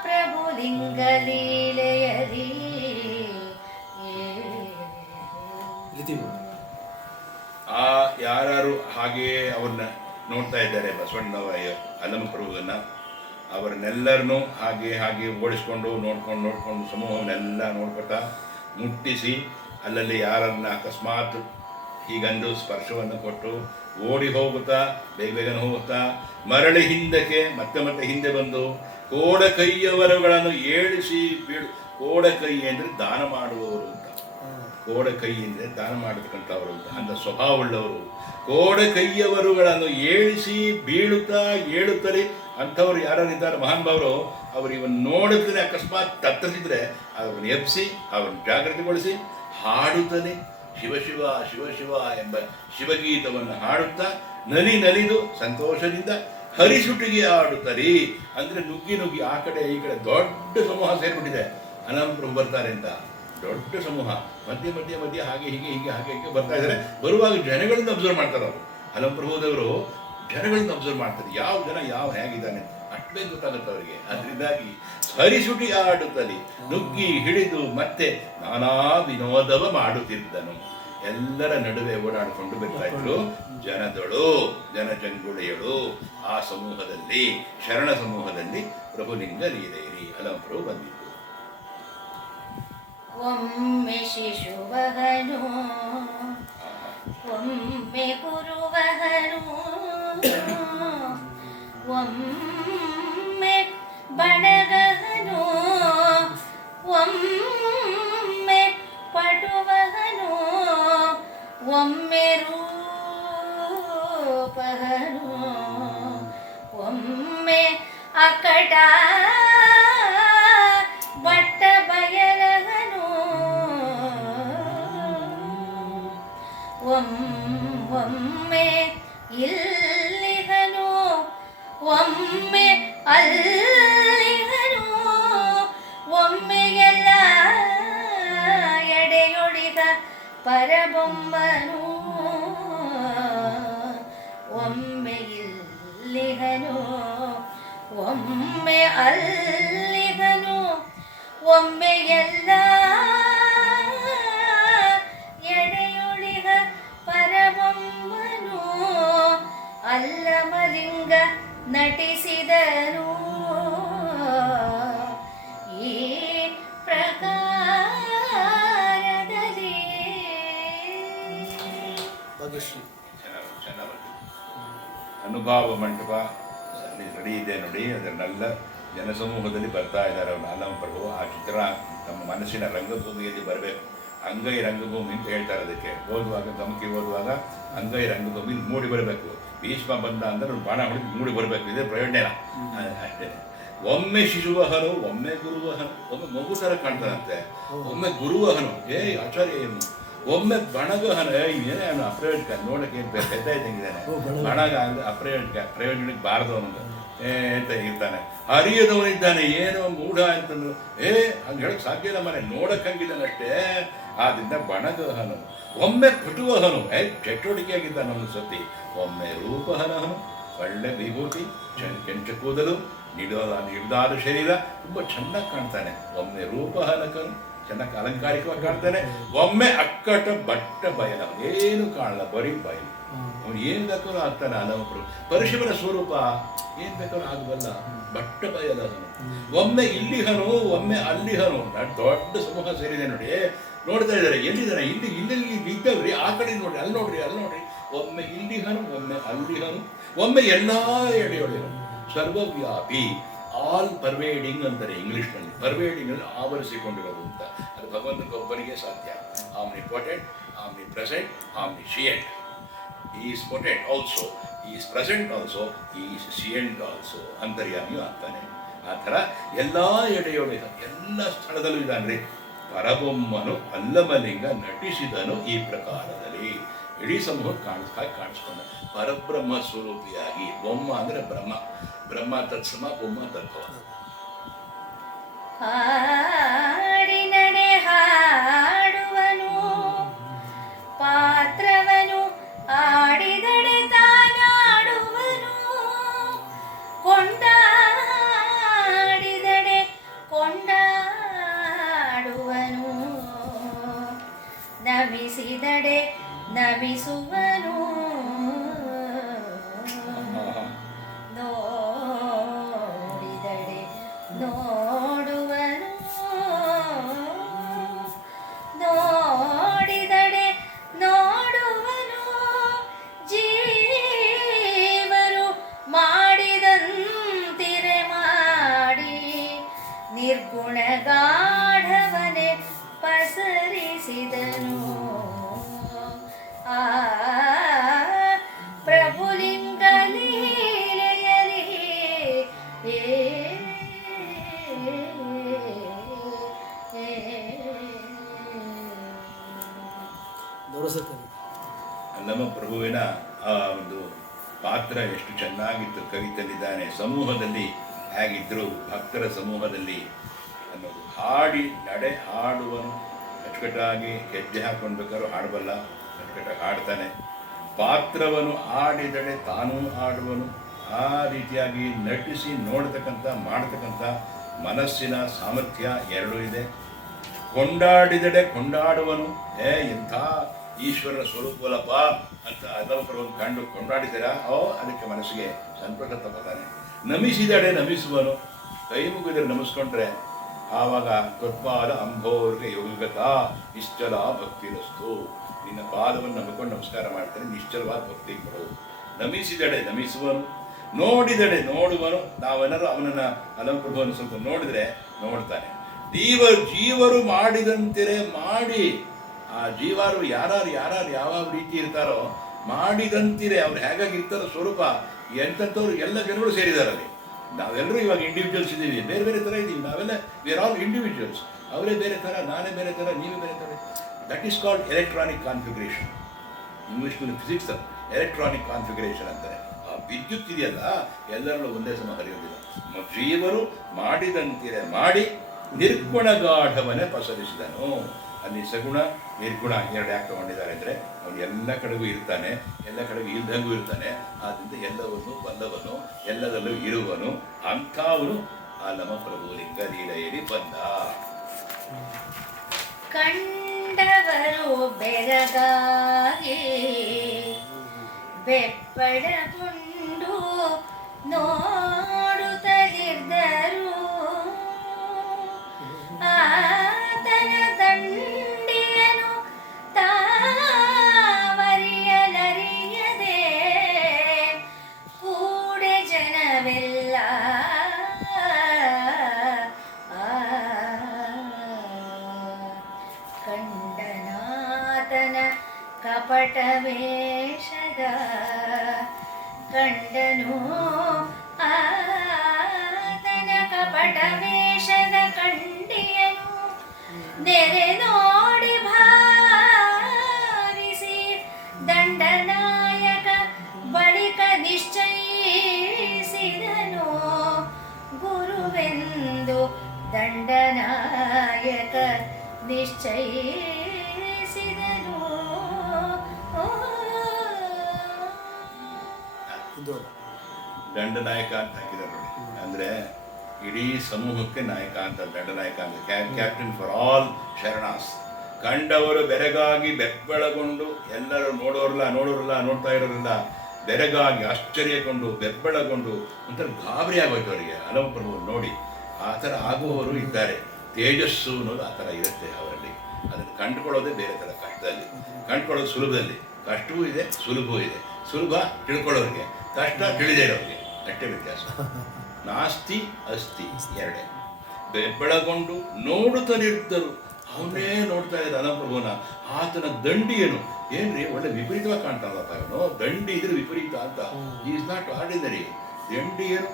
ಪ್ರಭು ಲಿಂಗ ಲೀಲೆಯಲಿ ಆ ಯಾರು ಹಾಗೆಯೇ ಅವ್ರನ್ನ ನೋಡ್ತಾ ಇದ್ದಾರೆ ಬಸವಣ್ಣನವ ಅಲ್ಲಮ ಪ್ರಭುವನ್ನ, ಅವರನ್ನೆಲ್ಲರನ್ನೂ ಹಾಗೆ ಓಡಿಸ್ಕೊಂಡು ನೋಡ್ಕೊಂಡು ಸಮೂಹವನ್ನೆಲ್ಲ ನೋಡ್ಕೊತಾ ಮುಟ್ಟಿಸಿ ಅಲ್ಲಲ್ಲಿ ಯಾರನ್ನ ಅಕಸ್ಮಾತ್ ಹೀಗಂದು ಸ್ಪರ್ಶವನ್ನು ಕೊಟ್ಟು ಓಡಿ ಹೋಗುತ್ತಾ ಬೇಗನೆ ಹೋಗುತ್ತಾ ಮರಳಿ ಹಿಂದಕ್ಕೆ ಮತ್ತೆ ಹಿಂದೆ ಬಂದು ಕೋಡ ಕೈಯವರುಗಳನ್ನು ಏಳಿಸಿ ಕೋಡ ಕೈ ಅಂದರೆ ದಾನ ಮಾಡುವವರು ಅಂತ. ಕೋಡ ಕೈ ಅಂದರೆ ದಾನ ಮಾಡತಕ್ಕಂಥವರು ಅಂತ, ಅಂಥ ಸ್ವಭಾವವುಳ್ಳವರು. ಕೋಡ ಕೈಯವರುಗಳನ್ನು ಏಳಿಸಿ ಬೀಳುತ್ತಾ ಏಳುತ್ತಲೇ ಅಂಥವ್ರು ಯಾರಿದ್ದಾರೆ ಮಹಾನ್ ಭಾವರು, ಅವರು ಇವನ್ನ ನೋಡುತ್ತಲೇ ಅಕಸ್ಮಾತ್ ತತ್ತರಿಸಿದ್ರೆ ಅವ್ರನ್ನ ಎಬ್ಬಿಸಿ ಅವ್ರನ್ನ ಜಾಗೃತಿಗೊಳಿಸಿ ಹಾಡುತ್ತಲೇ ಶಿವ ಶಿವ ಶಿವ ಶಿವ ಎಂಬ ಶಿವಗೀತವನ್ನು ಹಾಡುತ್ತಾ ನಲಿದು ಸಂತೋಷದಿಂದ ಹರಿಸುಟಿಗೆ ಆಡುತ್ತಾರೆ. ಅಂದರೆ ನುಗ್ಗಿ ಆ ಕಡೆ ಈ ಕಡೆ ದೊಡ್ಡ ಸಮೂಹ ಸೇರ್ಬಿಟ್ಟಿದೆ. ಅನಂತಪ್ರಭು ಬರ್ತಾರೆ ಅಂತ ದೊಡ್ಡ ಸಮೂಹ ಮಧ್ಯೆ ಹಾಗೆ ಹೀಗೆ ಬರ್ತಾ ಇದ್ದಾರೆ. ಬರುವಾಗ ಜನಗಳನ್ನು ಅಬ್ಸರ್ವ್ ಮಾಡ್ತಾರೆ ಅವರು. ಅನಂತಪ್ರಭುದವರು ಜನಗಳನ್ನು ಅಬ್ಸರ್ವ್ ಮಾಡ್ತಾರೆ, ಯಾವ ಜನ ಹೇಗಿದ್ದಾನೆ ಅಷ್ಟೇ ಗೊತ್ತಾಗುತ್ತೆ ಅವರಿಗೆ. ಅದರಿಂದಾಗಿ ಹರಿಸುಟಿ ಆಡುತ್ತಲಿ ನುಗ್ಗಿ ಹಿಡಿದು ಮತ್ತೆ ನಾನಾ ವಿನೋದವ ಮಾಡುತ್ತಿದ್ದನು. ಎಲ್ಲರ ನಡುವೆ ಓಡಾಡಿಕೊಂಡು ಬರ್ತಾ ಇದ್ರು ಜನದಳು, ಜನಜಂಗುಳಿಯಳು. ಆ ಸಮೂಹದಲ್ಲಿ, ಶರಣ ಸಮೂಹದಲ್ಲಿ ಪ್ರಭುಲಿಂಗ ಲೀಲೆಯಿರಿ ಅಲಂಪ್ರಭು ಬಂದಿತ್ತು. ಒಮ್ಮೆ ಶಿಶುವಹನು ಒಮ್ಮೆ ಗುರುವಹನು ಒಮ್ಮೆ ಬಡಗಹನು ಒಮ್ಮೆ ಪಟುವಹನು ಒಮ್ಮೆ ರೂಪಹನು ಒಮ್ಮೆ ಅಕಟ ಬಟ್ಟ ಬಯಲಹನು ಒಮ್ಮೆ ಇಲ್ಲಿಹನು ಒಮ್ಮೆ ಅಲ್ಲಿಹನು ಒಮ್ಮೆ ಎಲ್ಲ ಎಡೆಯೊಳಿಗ ಪರಬೊಮ್ಮನು ಒಮ್ಮೆ ಇಲ್ಲಿಹನು ಒಮ್ಮೆ ಅಲ್ಲಿಹನು ಒಮ್ಮೆ ಎಲ್ಲ ಎಡೆಯೊಳಿಗ ಪರಬೊಮ್ಮನು ಅಲ್ಲಮಲಿಂಗ ನಟಿಸಿದನು. ಈ ಪ್ರಕಾರದಲ್ಲಿ ಅನುಭವ ಮಂಟಪ ರೆಡಿ ಇದೆ ನೋಡಿ. ಅದನ್ನೆಲ್ಲ ಜನಸಮೂಹದಲ್ಲಿ ಬರ್ತಾ ಇದ್ದಾರೆ ಅವರು ಅಲ್ಲಮ ಪ್ರಭು. ಆ ಚಿತ್ರ ನಮ್ಮ ಮನಸ್ಸಿನ ರಂಗಭೂಮಿಯಲ್ಲಿ ಬರಬೇಕು. ಅಂಗೈ ರಂಗಭೂಮಿ ಅಂತ ಹೇಳ್ತಾರೆ ಅದಕ್ಕೆ. ಓದುವಾಗ ಗಮಕಿ ಓದುವಾಗ ಅಂಗೈ ರಂಗಭೂಮಿ ಮೂಡಿ ಬರಬೇಕು. ಭೀಷ್ಮ ಬಂದ ಅಂದ್ರೆ ಬಾಣ ಹೊಡೆದು ಮೂಡಿ ಬರಬೇಕು. ಇದೇ ಪ್ರಯೋಜನ ಅಷ್ಟೇ. ಒಮ್ಮೆ ಶಿಶುವಹನು, ಒಮ್ಮೆ ಗುರುವಹನು. ಒಮ್ಮೆ ಮಗು ಥರ ಕಾಣ್ತಾನಂತೆ, ಒಮ್ಮೆ ಗುರುವಹನು, ಆಚಾರ್ಯ ಏನು, ಒಮ್ಮೆ ಬಣಗಹನ, ಏನೇನು ಅಪ್ರಯೋಜಕ, ನೋಡಕ್ಕೆ ಏನು ಪೆದ್ದ ಇದ್ದಂಗಿದ್ದಾನೆ. ಬಣಗ ಅಂದ್ರೆ ಪ್ರಯೋಜನಕ್ಕೆ ಬಾರದವನು ಅಂತ ಇರ್ತಾನೆ. ಹರಿಯದವನಿದ್ದಾನೆ, ಏನೋ ಮೂಢ ಅಂತಂದ್ರು ಹಂಗೆ ಹೇಳಕ್ ಸಾಧ್ಯ ಇಲ್ಲ, ಮನೆ ನೋಡಕ್ ಹಂಗಿದ್ದಾನಷ್ಟೇ. ಆದ್ರಿಂದ ಬಣಗಹನು. ಒಮ್ಮೆ ಪಟುವಹನು, ಚಟುವಟಿಕೆಯಾಗಿದ್ದಾನೆ ಒಂದು ಸತಿ. ಒಮ್ಮೆ ರೂಪಹನಹನು, ಒಳ್ಳೆ ವಿಭೂತಿ, ಕೆಂಚ ಕೂದಲು, ನಿಡದಾದ ಶರೀರ, ತುಂಬ ಚೆನ್ನಾಗಿ ಕಾಣ್ತಾನೆ. ಒಮ್ಮೆ ರೂಪಹನಕನು, ಚೆನ್ನಾಗಿ ಅಲಂಕಾರಿಕವಾಗಿ ಕಾಣ್ತಾನೆ. ಒಮ್ಮೆ ಅಕ್ಕಟ ಬಟ್ಟ ಬಯಲ, ಏನು ಕಾಣಲ್ಲ, ಬರೀ ಬಯಲು. ಅವನು ಏನು ಬೇಕಾದ್ರೂ ಆಗ್ತಾನೆ. ಅಲವಪುರು ಪರಶಿವನ ಸ್ವರೂಪ, ಏನ್ ಬೇಕಾದ್ರೂ ಆಗಬಲ್ಲ, ಬಟ್ಟ ಬಯಲಹನು. ಒಮ್ಮೆ ಇಲ್ಲಿಹನು, ಒಮ್ಮೆ ಅಲ್ಲಿಹನು. ದೊಡ್ಡ ಸಮೂಹ ಸೇರಿದೆ ನೋಡಿ, ನೋಡ್ತಾ ಇದ್ದಾರೆ. ಎಲ್ಲಿದ್ದಾನೆ? ಇಲ್ಲಿ ಇದ್ದವ್ರಿ, ಆ ಕಡೆ ನೋಡ್ರಿ, ಅಲ್ಲಿ ನೋಡ್ರಿ, ಅಲ್ಲಿ ನೋಡ್ರಿ. ಒಮ್ಮೆ ಇಲ್ಲಿಹನು, ಒಮ್ಮೆ ಅಲ್ಲಿಹನು, ಒಮ್ಮೆ ಎಲ್ಲಾ ಎಡೆಯೊಡೆಯನು. ಸರ್ವವ್ಯಾಪಿ, ಆಲ್ ಪರ್ವೇಡಿಂಗ್ ಅಂತಾರೆ ಇಂಗ್ಲಿಷ್ನಲ್ಲಿ. ಪರ್ವೇಡಿಂಗ್ ಅಲ್ಲಿ ಆವರಿಸಿಕೊಂಡಿರೋದು ಅಂತ. ಅದು ಭಗವಂತನಿಗೊಬ್ಬನಿಗೆ ಸಾಧ್ಯ. Omnipotent, omnipresent, omniscient. He is potent also, he is present also, he is sient also. ಅಂತರ್ಯಾಮಿಯು ಆಗ್ತಾನೆ. ಆ ಥರ ಎಲ್ಲ ಎಡೆಯೊಡೆಯ ಎಲ್ಲ ಸ್ಥಳದಲ್ಲೂ ಇದ್ದಾನ್ರಿ. ಪರಬೊಮ್ಮನು ಅಲ್ಲಮಲಿಂಗ ನಟಿಸಿದನು ಈ ಪ್ರಕಾರದಲ್ಲಿ. ಇಡೀ ಸಮೂಹ ಕಾಣಿಸ್ಕೊಂಡ ಪರಬ್ರಹ್ಮ ಸ್ವರೂಪಿಯಾಗಿ. ಬೊಮ್ಮ ಅಂದ್ರೆ ಬ್ರಹ್ಮ, ಬ್ರಹ್ಮ ತತ್ಸಮ, ಬೊಮ್ಮ ತತ್ವ. ಹಾಡಿನಡೆ ಹಾಡುವನು, ಪಾತ್ರವನು ಆಡಿದಡೆ ತಾನಾಡುವನು, ಕೊಂಡಾಡಿದಡೆ ಕೊಂಡಾಡುವನು, ನಮಿಸಿದಡೆ ನಮಿಸುವನು, ನೋಡಿದಡೆ ನೋಡುವನು, ನೋಡಿದಡೆ ನೋಡುವನು. ಜೀವರು ಮಾಡಿದಂತಿರೆ ಮಾಡಿ, ನಿರ್ಗುಣ ಗಾಢವನೆ ಪಸರಿಸಿದನು. ಆ ಪ್ರಭುಲಿಂಗ ಲೀಲೆಯಲಿ ನಮ್ಮ ಪ್ರಭುವಿನ ಆ ಒಂದು ಪಾತ್ರ ಎಷ್ಟು ಚೆನ್ನಾಗಿತ್ತು. ಕವಿತಲ್ಲಿದ್ದಾನೆ, ಸಮೂಹದಲ್ಲಿ ಹೇಗಿದ್ರು, ಭಕ್ತರ ಸಮೂಹದಲ್ಲಿ ಅನ್ನೋದು. ಹಾಡಿ ನಡೆ ಹಾಡುವನು, ಅಚ್ಚುಕಟ್ಟಾಗಿ ಹೆಜ್ಜೆ ಹಾಕೊಂಡ್ಬೇಕಾದ್ರೂ ಹಾಡಬಲ್ಲ, ಅಚ್ಚುಕಟ್ಟಾಗಿ ಹಾಡ್ತಾನೆ. ಪಾತ್ರವನ್ನು ಆಡಿದಡೆ ತಾನೂ ಆಡುವನು. ಆ ರೀತಿಯಾಗಿ ನಟಿಸಿ ನೋಡ್ತಕ್ಕಂಥ ಮಾಡ್ತಕ್ಕಂಥ ಮನಸ್ಸಿನ ಸಾಮರ್ಥ್ಯ ಎರಡೂ ಇದೆ. ಕೊಂಡಾಡಿದಡೆ ಕೊಂಡಾಡುವನು. ಎಂಥ ಈಶ್ವರನ ಸ್ವರೂಪವಲ್ಲಪ್ಪ ಅಂತ ಅದವಪರವನ್ನು ಕಂಡು ಕೊಂಡಾಡಿದ್ದೀರಾ, ಅದಕ್ಕೆ ಮನಸ್ಸಿಗೆ ಸಂತೋಷ ತಗೋತಾನೆ. ನಮಿಸಿದಡೆ ನಮಿಸುವನು. ಕೈ ಮುಗಿದರೆ ನಮಿಸ್ಕೊಂಡ್ರೆ ಆವಾಗ ಕೃತ್ಪಾದ ಅಂಬೋರ್ಗೆ ಯೋಗಗತ ನಿಶ್ಚಲ ಭಕ್ತಿರಸ್ತು. ನಿನ್ನ ಪಾದವನ್ನು ನಂಬಿಕೊಂಡು ನಮಸ್ಕಾರ ಮಾಡ್ತಾನೆ, ನಿಶ್ಚಲವಾದ ಭಕ್ತಿ ಕೊಡು. ನಮಿಸಿದಡೆ ನಮಿಸುವನು, ನೋಡಿದಡೆ ನೋಡುವನು. ನಾವೇನಾದ್ರು ಅವನನ್ನ ಅಲಂಪ್ರಭುವನ್ನು ಸ್ವಲ್ಪ ನೋಡಿದ್ರೆ ನೋಡ್ತಾನೆ. ಜೀವರು ಮಾಡಿದಂತೆರೆ ಮಾಡಿ. ಆ ಜೀವಾರು ಯಾರು ಯಾವ ರೀತಿ ಇರ್ತಾರೋ ಮಾಡಿದಂತಿರೆ, ಅವ್ರು ಹೇಗಾಗಿರ್ತಾರೋ ಸ್ವರೂಪ ಎಂಥವ್ರು ಎಲ್ಲ ಜನಗಳು ಸೇರಿದಾರಲ್ಲಿ. ನಾವೆಲ್ಲರೂ ಇವಾಗ ಇಂಡಿವಿಜುವಲ್ಸ್ ಇದ್ದೀವಿ, ಬೇರೆ ಬೇರೆ ಥರ ಇದ್ದೀವಿ. ನಾವೆಲ್ಲ ವಿ ಆರ್ ಆಲ್ ಇಂಡಿವಿಜುವಲ್ಸ್. ಅವರೇ ಬೇರೆ ಥರ, ನಾನೇ ಬೇರೆ ಥರ, ನೀವೇ ಬೇರೆ ಥರ. That is called electronic configuration. ಇಂಗ್ಲೀಷ್ನಲ್ಲಿ ಫಿಸಿಕ್ಸ್ ಎಲೆಕ್ಟ್ರಾನಿಕ್ ಕಾನ್ಫಿಗರೇಷನ್ ಅಂತಾರೆ. ಆ ವಿದ್ಯುತ್ ಇದೆಯಲ್ಲ, ಎಲ್ಲರಲ್ಲೂ ಒಂದೇ ಸಮ ಹರಿಯೋದಿಲ್ಲ. ಜೀವರು ಮಾಡಿದಂತಿರೆ ಮಾಡಿ, ನಿರ್ಗುಣ ಗಾಢವನ್ನೇ ಪಸರಿಸಿದನು. ಅಲ್ಲಿ ಸಗುಣ ನಿರ್ಗುಣ ಎರಡು ಯಾಕೆ ತಗೊಂಡಿದ್ದಾರೆ ಅಂದರೆ, ಅವನು ಎಲ್ಲ ಕಡೆಗೂ ಇರ್ತಾನೆ, ಎಲ್ಲ ಕಡೆಗೂ ಇಲ್ದಂಗೂ ಇರ್ತಾನೆ. ಆದ್ದರಿಂದ ಎಲ್ಲವನ್ನು ಬಲ್ಲವನು, ಎಲ್ಲದಲ್ಲೂ ಇರುವನು. ಅಂಥವನು ಆ ನಮ್ಮ ಪ್ರಭು ಲಿಂಗ ಲೀಲೆಯಲ್ಲಿ ಬಂದ. ಕಂಡವರು ಬೆರಗಾಗಿ ಬೆಪ್ಪಡಗೊಂಡು ನೋಡುತ್ತಲಿದ್ದರು. ಆತನ ದಂಡಿಯನು ತಾವರಿಯಲರಿಯದೆ ಕೂಡೆ ಜನವೆಲ್ಲ ಕಂಡನು. ಕಪಟ ವೇಷದ ಕಂಡನು ಆತನ ಕಪಟ ವೇಷದ ಕಂಡಿಯನು ನೆರೆ ನೋಡಿ ಭಾವಿಸಿ ದಂಡನಾಯಕ ಬಳಿಕ ನಿಶ್ಚಯಿಸಿದನು ಗುರುವೆಂದು ದಂಡನಾಯಕ ನಿಶ್ಚಯಿಸಿದನು. ಇದು ದಂಡನಾಯಕ ಅಂತ ಹಾಕಿದ್ದಾರೆ ನೋಡಿ. ಅಂದರೆ ಇಡೀ ಸಮೂಹಕ್ಕೆ ನಾಯಕ ಅಂತ, ದಂಡನಾಯಕ ಅಂತ, ಕ್ಯಾಪ್ಟನ್ ಫಾರ್ ಆಲ್ ಶರಣಾಸ್. ಕಂಡವರು ಬೆರಗಾಗಿ ಬೆಬ್ಬಳಗೊಂಡು, ಎಲ್ಲರೂ ನೋಡೋರಲ್ಲ ನೋಡ್ತಾ ಇರೋರಿಲ್ಲ, ಬೆರಗಾಗಿ ಆಶ್ಚರ್ಯಗೊಂಡು ಬೆಬ್ಬಳಗೊಂಡು ಒಂಥರ ಗಾಬರಿ ಆಗೋಯ್ತು ಅವರಿಗೆ ಅಲಂಪ್ರಭು ನೋಡಿ. ಆ ಥರ ಆಗುವವರು ಇದ್ದಾರೆ. ತೇಜಸ್ಸು ಅನ್ನೋದು ಆ ಥರ ಇರುತ್ತೆ ಅವರಲ್ಲಿ. ಅದನ್ನು ಕಂಡುಕೊಳ್ಳೋದೇ ಬೇರೆ ಥರ ಕಷ್ಟದಲ್ಲಿ. ಕಂಡುಕೊಳ್ಳೋದು ಸುಲಭದಲ್ಲಿ, ಕಷ್ಟವೂ ಇದೆ ಸುಲಭವೂ ಇದೆ. ಸುಲಭ ತಿಳ್ಕೊಳ್ಳೋರಿಗೆ, ಕಷ್ಟ ತಿಳಿದೇ ಇರೋರಿಗೆ, ಅಷ್ಟೇ ವ್ಯತ್ಯಾಸ. ನಾಸ್ತಿ ಅಸ್ತಿ ಎರಡೇ. ಬೆಬ್ಬಳಗೊಂಡು ನೋಡುತ್ತಲಿದ್ದರು. ಅವನೇ ನೋಡ್ತಾ ಇದ್ದ ಅಲಂಪ್ರಭುವನ. ಆತನ ದಂಡಿಯೇನು ಏನ್ರಿ ಒಳ್ಳೆ ವಿಪರೀತವಾಗಿ ಕಾಣ್ತಾನಲ್ಲಪ್ಪ ಇವನು. ದಂಡಿ ಇದ್ರೆ ವಿಪರೀತ ಅಂತ. Is not ordinary. ದಂಡಿಯೇನು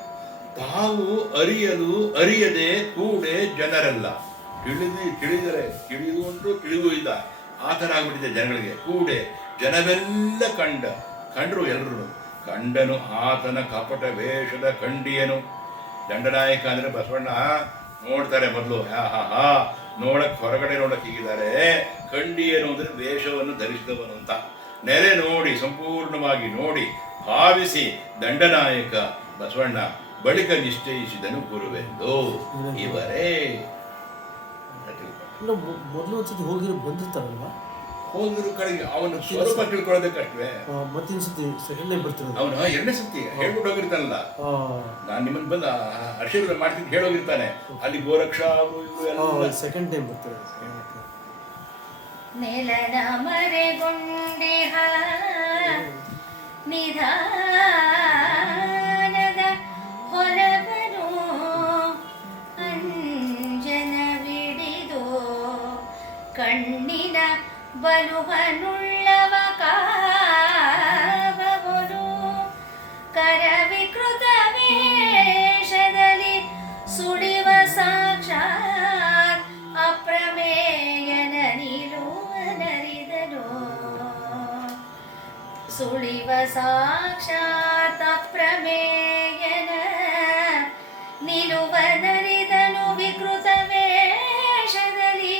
ತಾವು ಅರಿಯದೆ ಕೂಡೆ ಜನರೆಲ್ಲ. ತಿಳಿದರೆ ತಿಳಿದು ಉಂಟು, ತಿಳಿದು ಇಲ್ಲ, ಆ ಥರ ಆಗ್ಬಿಟ್ಟಿದೆ ಜನಗಳಿಗೆ. ಕೂಡೆ ಜನವೆಲ್ಲ ಕಂಡರು ಎಲ್ಲರೂ. ಕಂಡನು ಆತನ ಕಪಟ ವೇಷದ ಕಂಡಿಯನು. ದಂಡನಾಯಕ ಅಂದರೆ ಬಸವಣ್ಣ ನೋಡ್ತಾರೆ ಮೊದಲು. ನೋಡಕ್ಕೆ ಹೊರಗಡೆ ನೋಡಕ್ಕೆ ಹೀಗಿದ್ದಾರೆ. ಕಂಡಿಯನು ಅಂದರೆ ವೇಷವನ್ನು ಧರಿಸಿದವನು ಅಂತ. ನೆರೆ ನೋಡಿ, ಸಂಪೂರ್ಣವಾಗಿ ನೋಡಿ ಭಾವಿಸಿ ದಂಡನಾಯಕ ಬಸವಣ್ಣ ಬಳಿಕ ನಿಶ್ಚಯಿಸಿದನು ಗುರುವೆಂದು. ಇವರೇ ಮೊದಲು ಒಂದ್ಸತಿ ಹೋಗಿರೋ ಬಂದಿರ್ತಾರಲ್ವಾ, ಹೋಗಿರೋ ಕಡೆಗೆ ಅವನು ಸ್ವರೂಪ ತಿಳ್ಕೊಳ್ಳೋದೇ ಕಷ್ಟವೇ. ಮತ್ತಿನ ಸತಿ ಸೆಕೆಂಡ್ನೇ ಬರ್ತಿರೋದು. ಅವನು ಎರಡನೇ ಸತಿ ಹೇಳ್ಬಿಟ್ಟು ಹೋಗಿರ್ತಾನಲ್ಲ, ನಾನು ನಿಮ್ಮನ್ನು ಬಂದು ಆಶೀರ್ವಾದ ಮಾಡ್ತೀನಿ ಹೇಳೋಗಿರ್ತಾನೆ. ಅಲ್ಲಿ ಗೋರಕ್ಷ ಅವರು ಇವರು ಎಲ್ಲ ಸೆಕೆಂಡ್ ಟೈಮ್ ಬರ್ತಿರೋದು. ನೆಲದ ಮರೆಗೊಂಡಿಹ ನಿಧಾನದ ಹೊಲವನು ಅಂಜನವಿಡಿದು ಕಣ್ಣಿನ ಬಲುಹನುಳ್ಳವ ಕಾವವನು ಕರವಿಕೃತ ವೇಷದಲ್ಲಿ ಸುಳಿವ ಸಾಕ್ಷಾತ್ ಅಪ್ರಮೇಯನ ನಿಲುವನರಿದನು. ಸುಳಿವ ಸಾಕ್ಷಾತ್ ಅಪ್ರಮೇಯನ ನಿಲುವನರಿದನು ವಿಕೃತ ವೇಷದಲ್ಲಿ.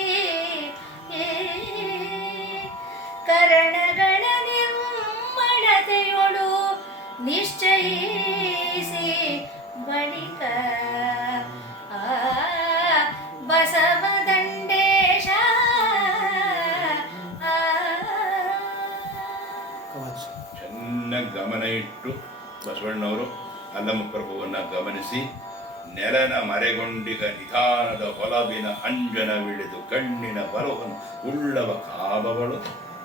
ಕರಣಗಳ ನಿರ್ಮಳತೆಯೊಳು ನಿಶ್ಚಯಿಸಿ ಬಳಿಕ ಬಸವದಂಡೇಶ ಚೆನ್ನಾಗಿ ಗಮನ ಇಟ್ಟು ಬಸವಣ್ಣವರು ಅಲ್ಲಮಪ್ರಭುವನ್ನು ಗಮನಿಸಿ, ನೆಲನ ಮರೆಗೊಂಡಿಗ ನಿಧಾನದ ಹೊಲವಿನ ಅಂಜನವಿಳಿದು ಕಣ್ಣಿನ ಬಲವನ್ನು ಉಳ್ಳವ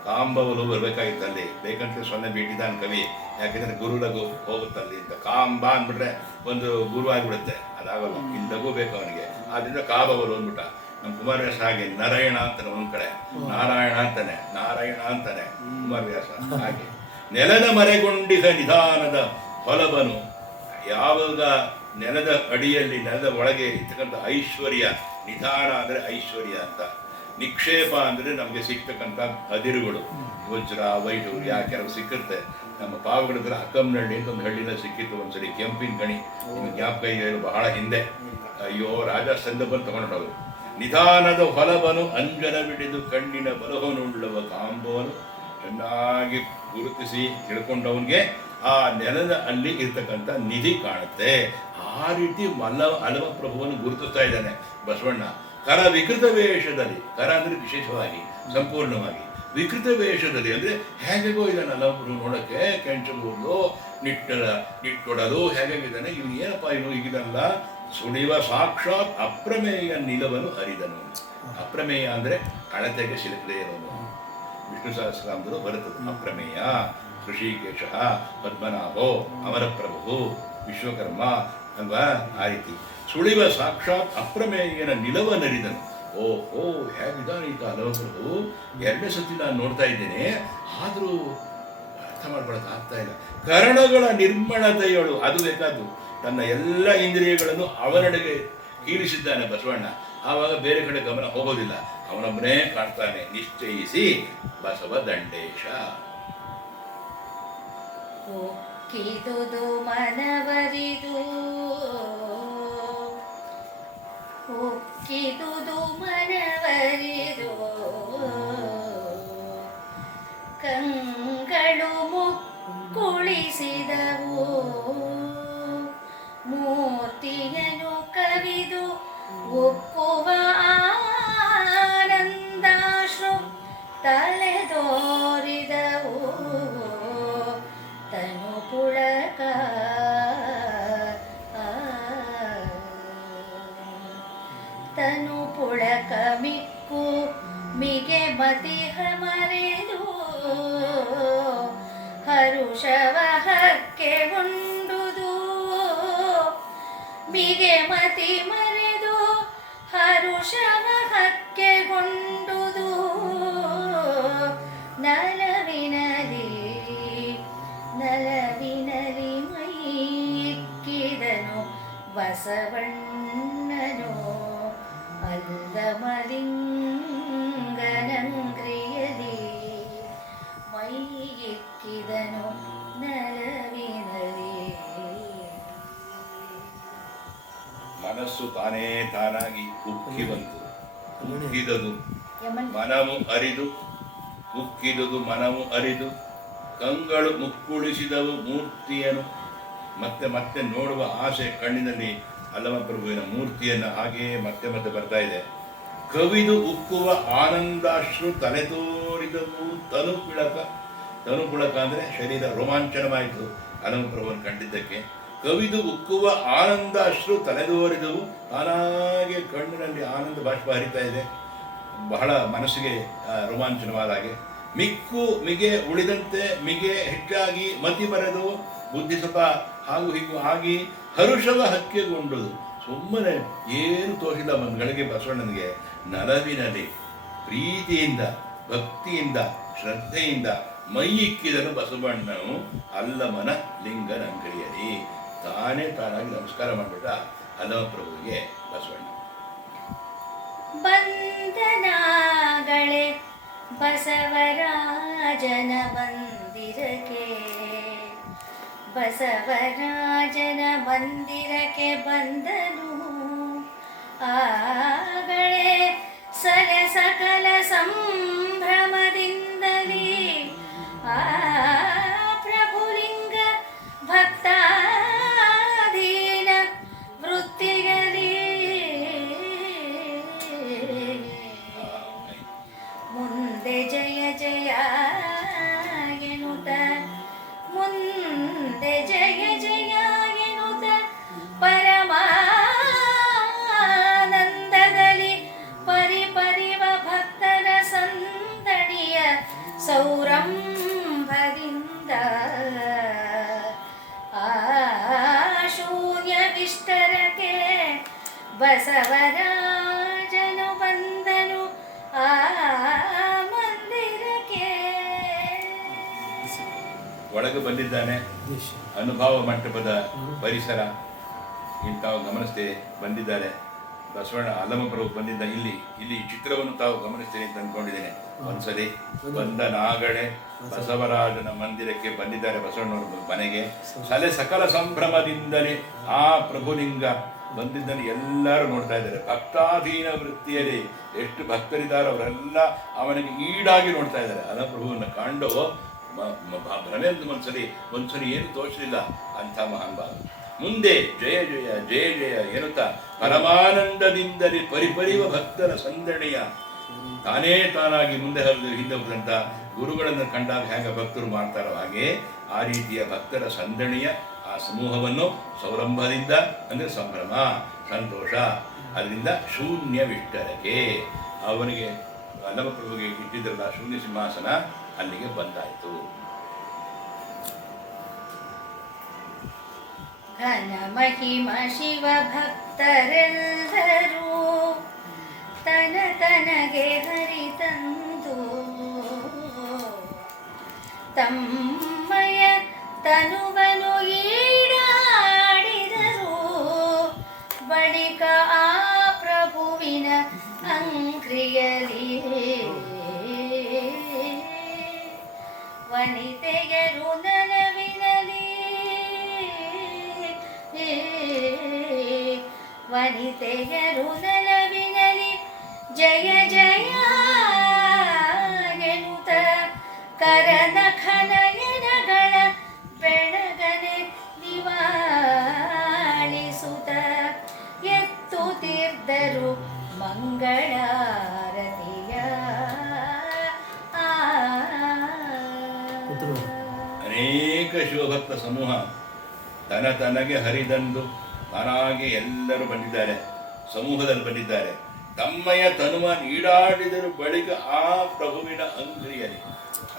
ಕಾಂಬವಲು ಬರಬೇಕಾಗಿತ್ತಲ್ಲಿ. ಬೇಕಂತ ಸೊನ್ನೆ ಬಿಟ್ಟಿದ್ದಾನೆ ಕವಿ. ಯಾಕೆಂದರೆ ಗುರು ಲಘು ಹೋಗುತ್ತಲ್ಲಿ ಅಂತ. ಕಾಂಬ ಅಂದ್ಬಿಟ್ರೆ ಒಂದು ಗುರು ಆಗಿಬಿಡುತ್ತೆ, ಅದಾಗಲ್ಲ. ಇಲ್ಲಿ ಲಘು ಬೇಕು ಅವನಿಗೆ. ಆದ್ರಿಂದ ಕಾಬವಲು ಅಂದ್ಬಿಟ್ಟ. ನಮ್ಮ ಕುಮಾರವ್ಯಾಸ ಹಾಗೆ ನಾರಾಯಣ ಅಂತಾನೆ ಒಂದ್ ಕಡೆ, ನಾರಾಯಣ ಅಂತಾನೆ ಕುಮಾರವ್ಯಾಸ ಹಾಗೆ. ನೆಲದ ಮರೆಗೊಂಡಿಗ ನಿಧಾನದ ಹೊಲವನು, ಯಾವಾಗ ನೆಲದ ಅಡಿಯಲ್ಲಿ ನೆಲದ ಒಳಗೆ ಇರ್ತಕ್ಕಂಥ ಐಶ್ವರ್ಯ, ನಿಧಾನ ಅಂದರೆ ಐಶ್ವರ್ಯ ಅಂತ, ನಿಕ್ಷೇಪ ಅಂದರೆ ನಮಗೆ ಸಿಗ್ತಕ್ಕಂಥ ಅದಿರುಗಳು, ವಜ್ರ ವೈಢೂರ್ಯ ಕೆಲವು ಸಿಕ್ಕಿರುತ್ತೆ. ನಮ್ಮ ಪಾವಗಡ ಹತ್ರ ಅಕ್ಕಮ್ಮನಹಳ್ಳಿ ಅಂತ ಒಂದು ಹಳ್ಳಿನ ಸಿಕ್ಕಿತ್ತು ಒಂದ್ಸರಿ, ಕೆಂಪಿನ ಗಣಿ. ನಿಮಗೆ ಜ್ಞಾಪಕ ಇದೆ, ಬಹಳ ಹಿಂದೆ. ಅಯ್ಯೋ ರಾಜ ಸಂದ ಬಂದು ತಗೊಂಡೋದು. ನಿಧಾನದ ಹೊಲವನು ಅಂಜನವಿಡಿದು ಕಣ್ಣಿನ ಬಲಹನುಳ್ಳವ ಕಾಂಬವನು. ಚೆನ್ನಾಗಿ ಗುರುತಿಸಿ ತಿಳ್ಕೊಂಡವನಿಗೆ ಆ ನೆಲದ ಅಲ್ಲಿ ಇರ್ತಕ್ಕಂಥ ನಿಧಿ ಕಾಣುತ್ತೆ. ಆ ರೀತಿ ಅಲಮಪ್ರಭುವನ್ನು ಗುರುತಿಸ್ತಾ ಇದ್ದಾನೆ ಬಸವಣ್ಣ. ಕರ ವಿಕೃತ ವೇಷದಲ್ಲಿ, ಕರ ಅಂದರೆ ವಿಶೇಷವಾಗಿ ಸಂಪೂರ್ಣವಾಗಿ, ವಿಕೃತ ವೇಷದಲ್ಲಿ ಅಂದರೆ ಹೇಗೆಗೋ ಇದ್ದಾನೆ ಅಲಮಪ್ರಭು ನೋಡೋಕ್ಕೆ. ಕೆಂಚಲೂರು ನಿಟ್ಟೊಡಲು ಹೇಗಾಗಿದ್ದಾನೆ ಇವನು, ಏನಪ್ಪ ಇವನು ಹೀಗಿದಲ್ಲ. ಸುಳಿವ ಸಾಕ್ಷಾತ್ ಅಪ್ರಮೇಯ ನಿಲವನ್ನು ಹರಿದನು. ಅಪ್ರಮೇಯ ಅಂದರೆ ಅಳತೆಗೆ ಸಿಲುಕದೇ ಇರೋನು. ವಿಷ್ಣು ಸಹಸ್ರನಾಮದಲ್ಲೂ ಬರುತ್ತದೆ ಅಪ್ರಮೇಯ. ಋಷಿಕೇಶ, ಪದ್ಮನಾಭೋ, ಅಮರಪ್ರಭು, ವಿಶ್ವಕರ್ಮ ಅಲ್ವಾ, ಆ ರೀತಿ. ಸುಳಿವ ಸಾಕ್ಷಾತ್ ಅಪ್ರಮೇಯನ ನಿಲವನರಿದನು. ಓಹೋ ಹೇಗಿದ್ದಾನೆ ಈತ ಅಲವಪ್ರಭು, ಎರಡನೇ ಸತಿ ನಾನು ನೋಡ್ತಾ ಇದ್ದೇನೆ, ಆದರೂ ಅರ್ಥ ಮಾಡ್ಕೊಳಕ್ ಆಗ್ತಾ ಇಲ್ಲ. ಕರ್ಣಗಳ ನಿರ್ಮಳತೆಯಳು, ಅದು ಬೇಕಾದ್ದು, ತನ್ನ ಎಲ್ಲ ಇಂದ್ರಿಯಗಳನ್ನು ಅವನಡೆಗೆ ಕೀಳಿಸಿದ್ದಾನೆ ಬಸವಣ್ಣ. ಆವಾಗ ಬೇರೆ ಕಡೆ ಗಮನ ಹೋಗೋದಿಲ್ಲ, ಅವನೊಬ್ಬನೇ ಕಾಣ್ತಾನೆ. ನಿಶ್ಚಯಿಸಿ ಬಸವ ದಂಡೇಶ. ಒಕ್ಕಿದುದು ಮನವರಿದು, ಒಕ್ಕಿದುದು ಮನವರಿದು, ಕಂಗಳು ಮುಕ್ಕುಳಿಸಿದವು, ಮೂರ್ತಿಯನ್ನು ಕವಿದು ಒಕ್ಕುವ ಆನಂದಾಶ್ರು ತಲೆದೋರಿದವು, ತನು ಪುಳಕ ತನು ಪುಳಕ ಮಿಕ್ಕು ಮಿಗೆ ಮತಿಹ ಮರೆದು, ಹರುಷವ ಹಕ್ಕೆ ಉಂಡುದು, ಮಿಗೆ ಮತಿ ಮರೆದು ಹರುಷವ ಹಕ್ಕೆಗೊಂಡುದು, ನಲವಿನಲಿ ನಲವಿನಲಿ ಮೈಕ್ಕಿದನು ಬಸವಣ್ಣನು, ಅಲ್ಲ ಮಲಿಂಗನಂಗ್ರಿಯಲಿ ಮೈಕ್ಕಿದನು ನಲವಿನಲಿ. ಮನಸ್ಸು ತಾನೇ ತಾನಾಗಿ ಉಕ್ಕಿ ಬಂತು, ಉಕ್ಕಿದದು ಯಮನ್ ಮನವು ಅರಿದು, ಉಕ್ಕಿದುದು ಮನವು ಅರಿದು, ಕಂಗಳು ಮುಕ್ಕುಳಿಸಿದವು ಮೂರ್ತಿಯನ್ನು. ಮತ್ತೆ ಮತ್ತೆ ನೋಡುವ ಆಸೆ ಕಣ್ಣಿನಲ್ಲಿ ಅಲ್ಲಮಪ್ರಭುವಿನ ಮೂರ್ತಿಯನ್ನು ಹಾಗೆಯೇ ಮತ್ತೆ ಮತ್ತೆ ಬರ್ತಾ ಇದೆ. ಕವಿದು ಉಕ್ಕುವ ಆನಂದಾಶ್ರು ತಲೆ ತೋರಿದವು, ತನು ಪುಳಕ ಅಂದರೆ ಶರೀರ ರೋಮಾಂಚನವಾಯಿತು ಅಲ್ಲಮಪ್ರಭುವನ್ನು ಕಂಡಿದ್ದಕ್ಕೆ. ಕವಿದು ಉಕ್ಕುವ ಆನಂದಾಶ್ರು ತಲೆದೋರಿದವು, ತಾನಾಗೆ ಕಣ್ಣಿನಲ್ಲಿ ಆನಂದ ಬಾಷ್ಪ ಹರಿತಾ ಇದೆ, ಬಹಳ ಮನಸ್ಸಿಗೆ ರೋಮಾಂಚನವಾದ ಹಾಗೆ. ಮಿಕ್ಕು ಮಿಗೆ ಉಳಿದಂತೆ ಮಿಗೆ ಹೆಚ್ಚಾಗಿ ಮತಿ ಬರೆದು, ಬುದ್ಧಿ ಸ್ವಲ್ಪ ಹಾಗೂ ಹೀಗೂ ಆಗಿ ಹರುಷವ ಹಕ್ಕೆಗೊಂಡುದು. ಸುಮ್ಮನೆ ಏನು ತೋರಿಸಿದ ಮನ್ಗಳಿಗೆ ಬಸವಣ್ಣನಿಗೆ ನಲವಿನಲ್ಲಿ ಪ್ರೀತಿಯಿಂದ ಭಕ್ತಿಯಿಂದ ಶ್ರದ್ಧೆಯಿಂದ ಮೈ ಇಕ್ಕಿದನು ಬಸವಣ್ಣನು ಅಲ್ಲಮನ ಲಿಂಗನಂಗಡಿಯಲಿ. ತಾನೇ ತಾನಾಗಿ ನಮಸ್ಕಾರ ಮಾಡಿಬಿಟ್ಟ ಅಲ್ಲಮಪ್ರಭುವಿಗೆ ಬಸವಣ್ಣ. ಬಂದನಾಗಳೆ ಬಸವರಾಜನ ಮಂದಿರಕ್ಕೆ, ಬಸವರಾಜನ ಮಂದಿರಕ್ಕೆ ಬಂದನು, ಆಗಳೆ ಸರೆ ಸಕಲ ಸಂಭ್ರಮದಿಂದಲೇ ಆ ಪ್ರಭುಲಿಂಗ ಭಕ್ತಾಧೀನ ವೃತ್ತಿಗಲಿ ಮುಂದೆ ಜಯ ಜಯ ಎನ್ನುತ್ತ, ಮುಂದೆ ಜಯ ಜಯ ಎನ್ನುತ್ತ ಪರಮಾನಂದದಲ್ಲಿ ಪರಿಪರಿವ ಭಕ್ತರ ಸಂದಣಿಯ ಸೌರಂಭದಿಂದ ಆ ಶೂನ್ಯವಿಷ್ಟರಕ್ಕೆ ಬಸವರಾಜನು ಬಂದನು ಆ ಮಂದಿರಕ್ಕೆ. ಒಳಗೆ ಬಂದಿದ್ದಾನೆ. ದೇಶ ಅನುಭವ ಮಂಟಪದ ಪರಿಸರ ತಾವು ಗಮನಿಸ್ತೇ ಬಂದಿದ್ದಾರೆ. ಬಸವಣ್ಣ ಅಲ್ಲಮಪ್ರಭು ಬಂದಿದ್ದ ಇಲ್ಲಿ ಈ ಚಿತ್ರವನ್ನು ತಾವು ಗಮನಿಸ್ತೀನಿ ಅಂತ ಅಂದ್ಕೊಂಡಿದ್ದೇನೆ. ಒಂದ್ಸಲಿ ಬಂದನಾಗಡೆ ಬಸವರಾಜನ ಮಂದಿರಕ್ಕೆ ಬಂದಿದ್ದಾರೆ, ಬಸವಣ್ಣವ್ರ ಮನೆಗೆ. ಸಕಲ ಸಂಭ್ರಮದಿಂದಲೇ ಆ ಪ್ರಭುಲಿಂಗ ಬಂದಿದ್ದನ್ನು ಎಲ್ಲರೂ ನೋಡ್ತಾ ಇದ್ದಾರೆ. ಭಕ್ತಾಧೀನ ವೃತ್ತಿಯಲ್ಲಿ ಎಷ್ಟು ಭಕ್ತರಿದ್ದಾರೆ ಅವರೆಲ್ಲ ಅವನಿಗೆ ಈಡಾಗಿ ನೋಡ್ತಾ ಇದ್ದಾರೆ. ಅಲ್ಲಮಪ್ರಭುವನ್ನು ಕಂಡು ಭ್ರಮೆಂದು ಒಂದ್ಸರಿ ಏನು ತೋಚಲಿಲ್ಲ ಅಂಥ ಮಹಾನುಭಾವ. ಮುಂದೆ ಜಯ ಜಯ ಜಯ ಜಯ ಎನ್ನುತ್ತಾ ಪರಮಾನಂದದಿಂದಲೇ ಪರಿಪರಿವ ಭಕ್ತರ ಸಂದಣಿಯ, ತಾನೇ ತಾನಾಗಿ ಮುಂದೆ ಹರಿದು ಹಿಂದೆ ಹೋದಂಥ ಗುರುಗಳನ್ನು ಕಂಡಾಗ ಹೇಗೆ ಭಕ್ತರು ಮಾಡ್ತಾರೋ ಹಾಗೆ ಆ ರೀತಿಯ ಭಕ್ತರ ಸಂದಣಿಯ ಆ ಸಮೂಹವನ್ನು ಸೌರಂಭದಿಂದ ಅಂದರೆ ಸಂಭ್ರಮ ಸಂತೋಷ, ಅದರಿಂದ ಶೂನ್ಯವಿಷ್ಟರಕ್ಕೆ ಅವನಿಗೆ ಅಲ್ಲಮಪ್ರಭುವಿಗೆ ಇಟ್ಟಿದ್ರಲ್ಲ ಶೂನ್ಯ ಸಿಂಹಾಸನ ಅಲ್ಲಿಗೆ ಬಂದಾಯಿತು. ಘನ ಮಹಿಮ ಶಿವ ಭಕ್ತರೆಲ್ಲರೂ ತನ ತಮ್ಮಯ ತನುವನು ಈಡಾಡಿದರು ಬಳಿಕ ಆ ಪ್ರಭುವಿನ ಅಂಕ್ರಿಯಲಿ ವನಿತೆಯರು ನಲವಿನಲಿ ವನಿತೆಯರು ನಲವಿನಲಿ ಜಯ ಜಯ ಎನ್ನುತ್ತ ಕರನಖನಯನಗಳ ಬೆಳಗನೆ ನಿವಾಳಿಸುತ್ತ ಎತ್ತುತ್ತಿದ್ದರು ಮಂಗಳಾರತಿಯ ಅನೇಕ ಶಿವಭಕ್ತ ಸಮೂಹ ತನಗೆ ಹರಿದಂದು ತಾನಾಗೆ ಎಲ್ಲರೂ ಬಂದಿದ್ದಾರೆ, ಸಮೂಹದಲ್ಲಿ ಬಂದಿದ್ದಾರೆ. ತಮ್ಮಯ ತನುವ ನೀಡಾಡಿದರು ಬಳಿಕ ಆ ಪ್ರಭುವಿನ ಅಂಗ್ರಿಯಲ್ಲಿ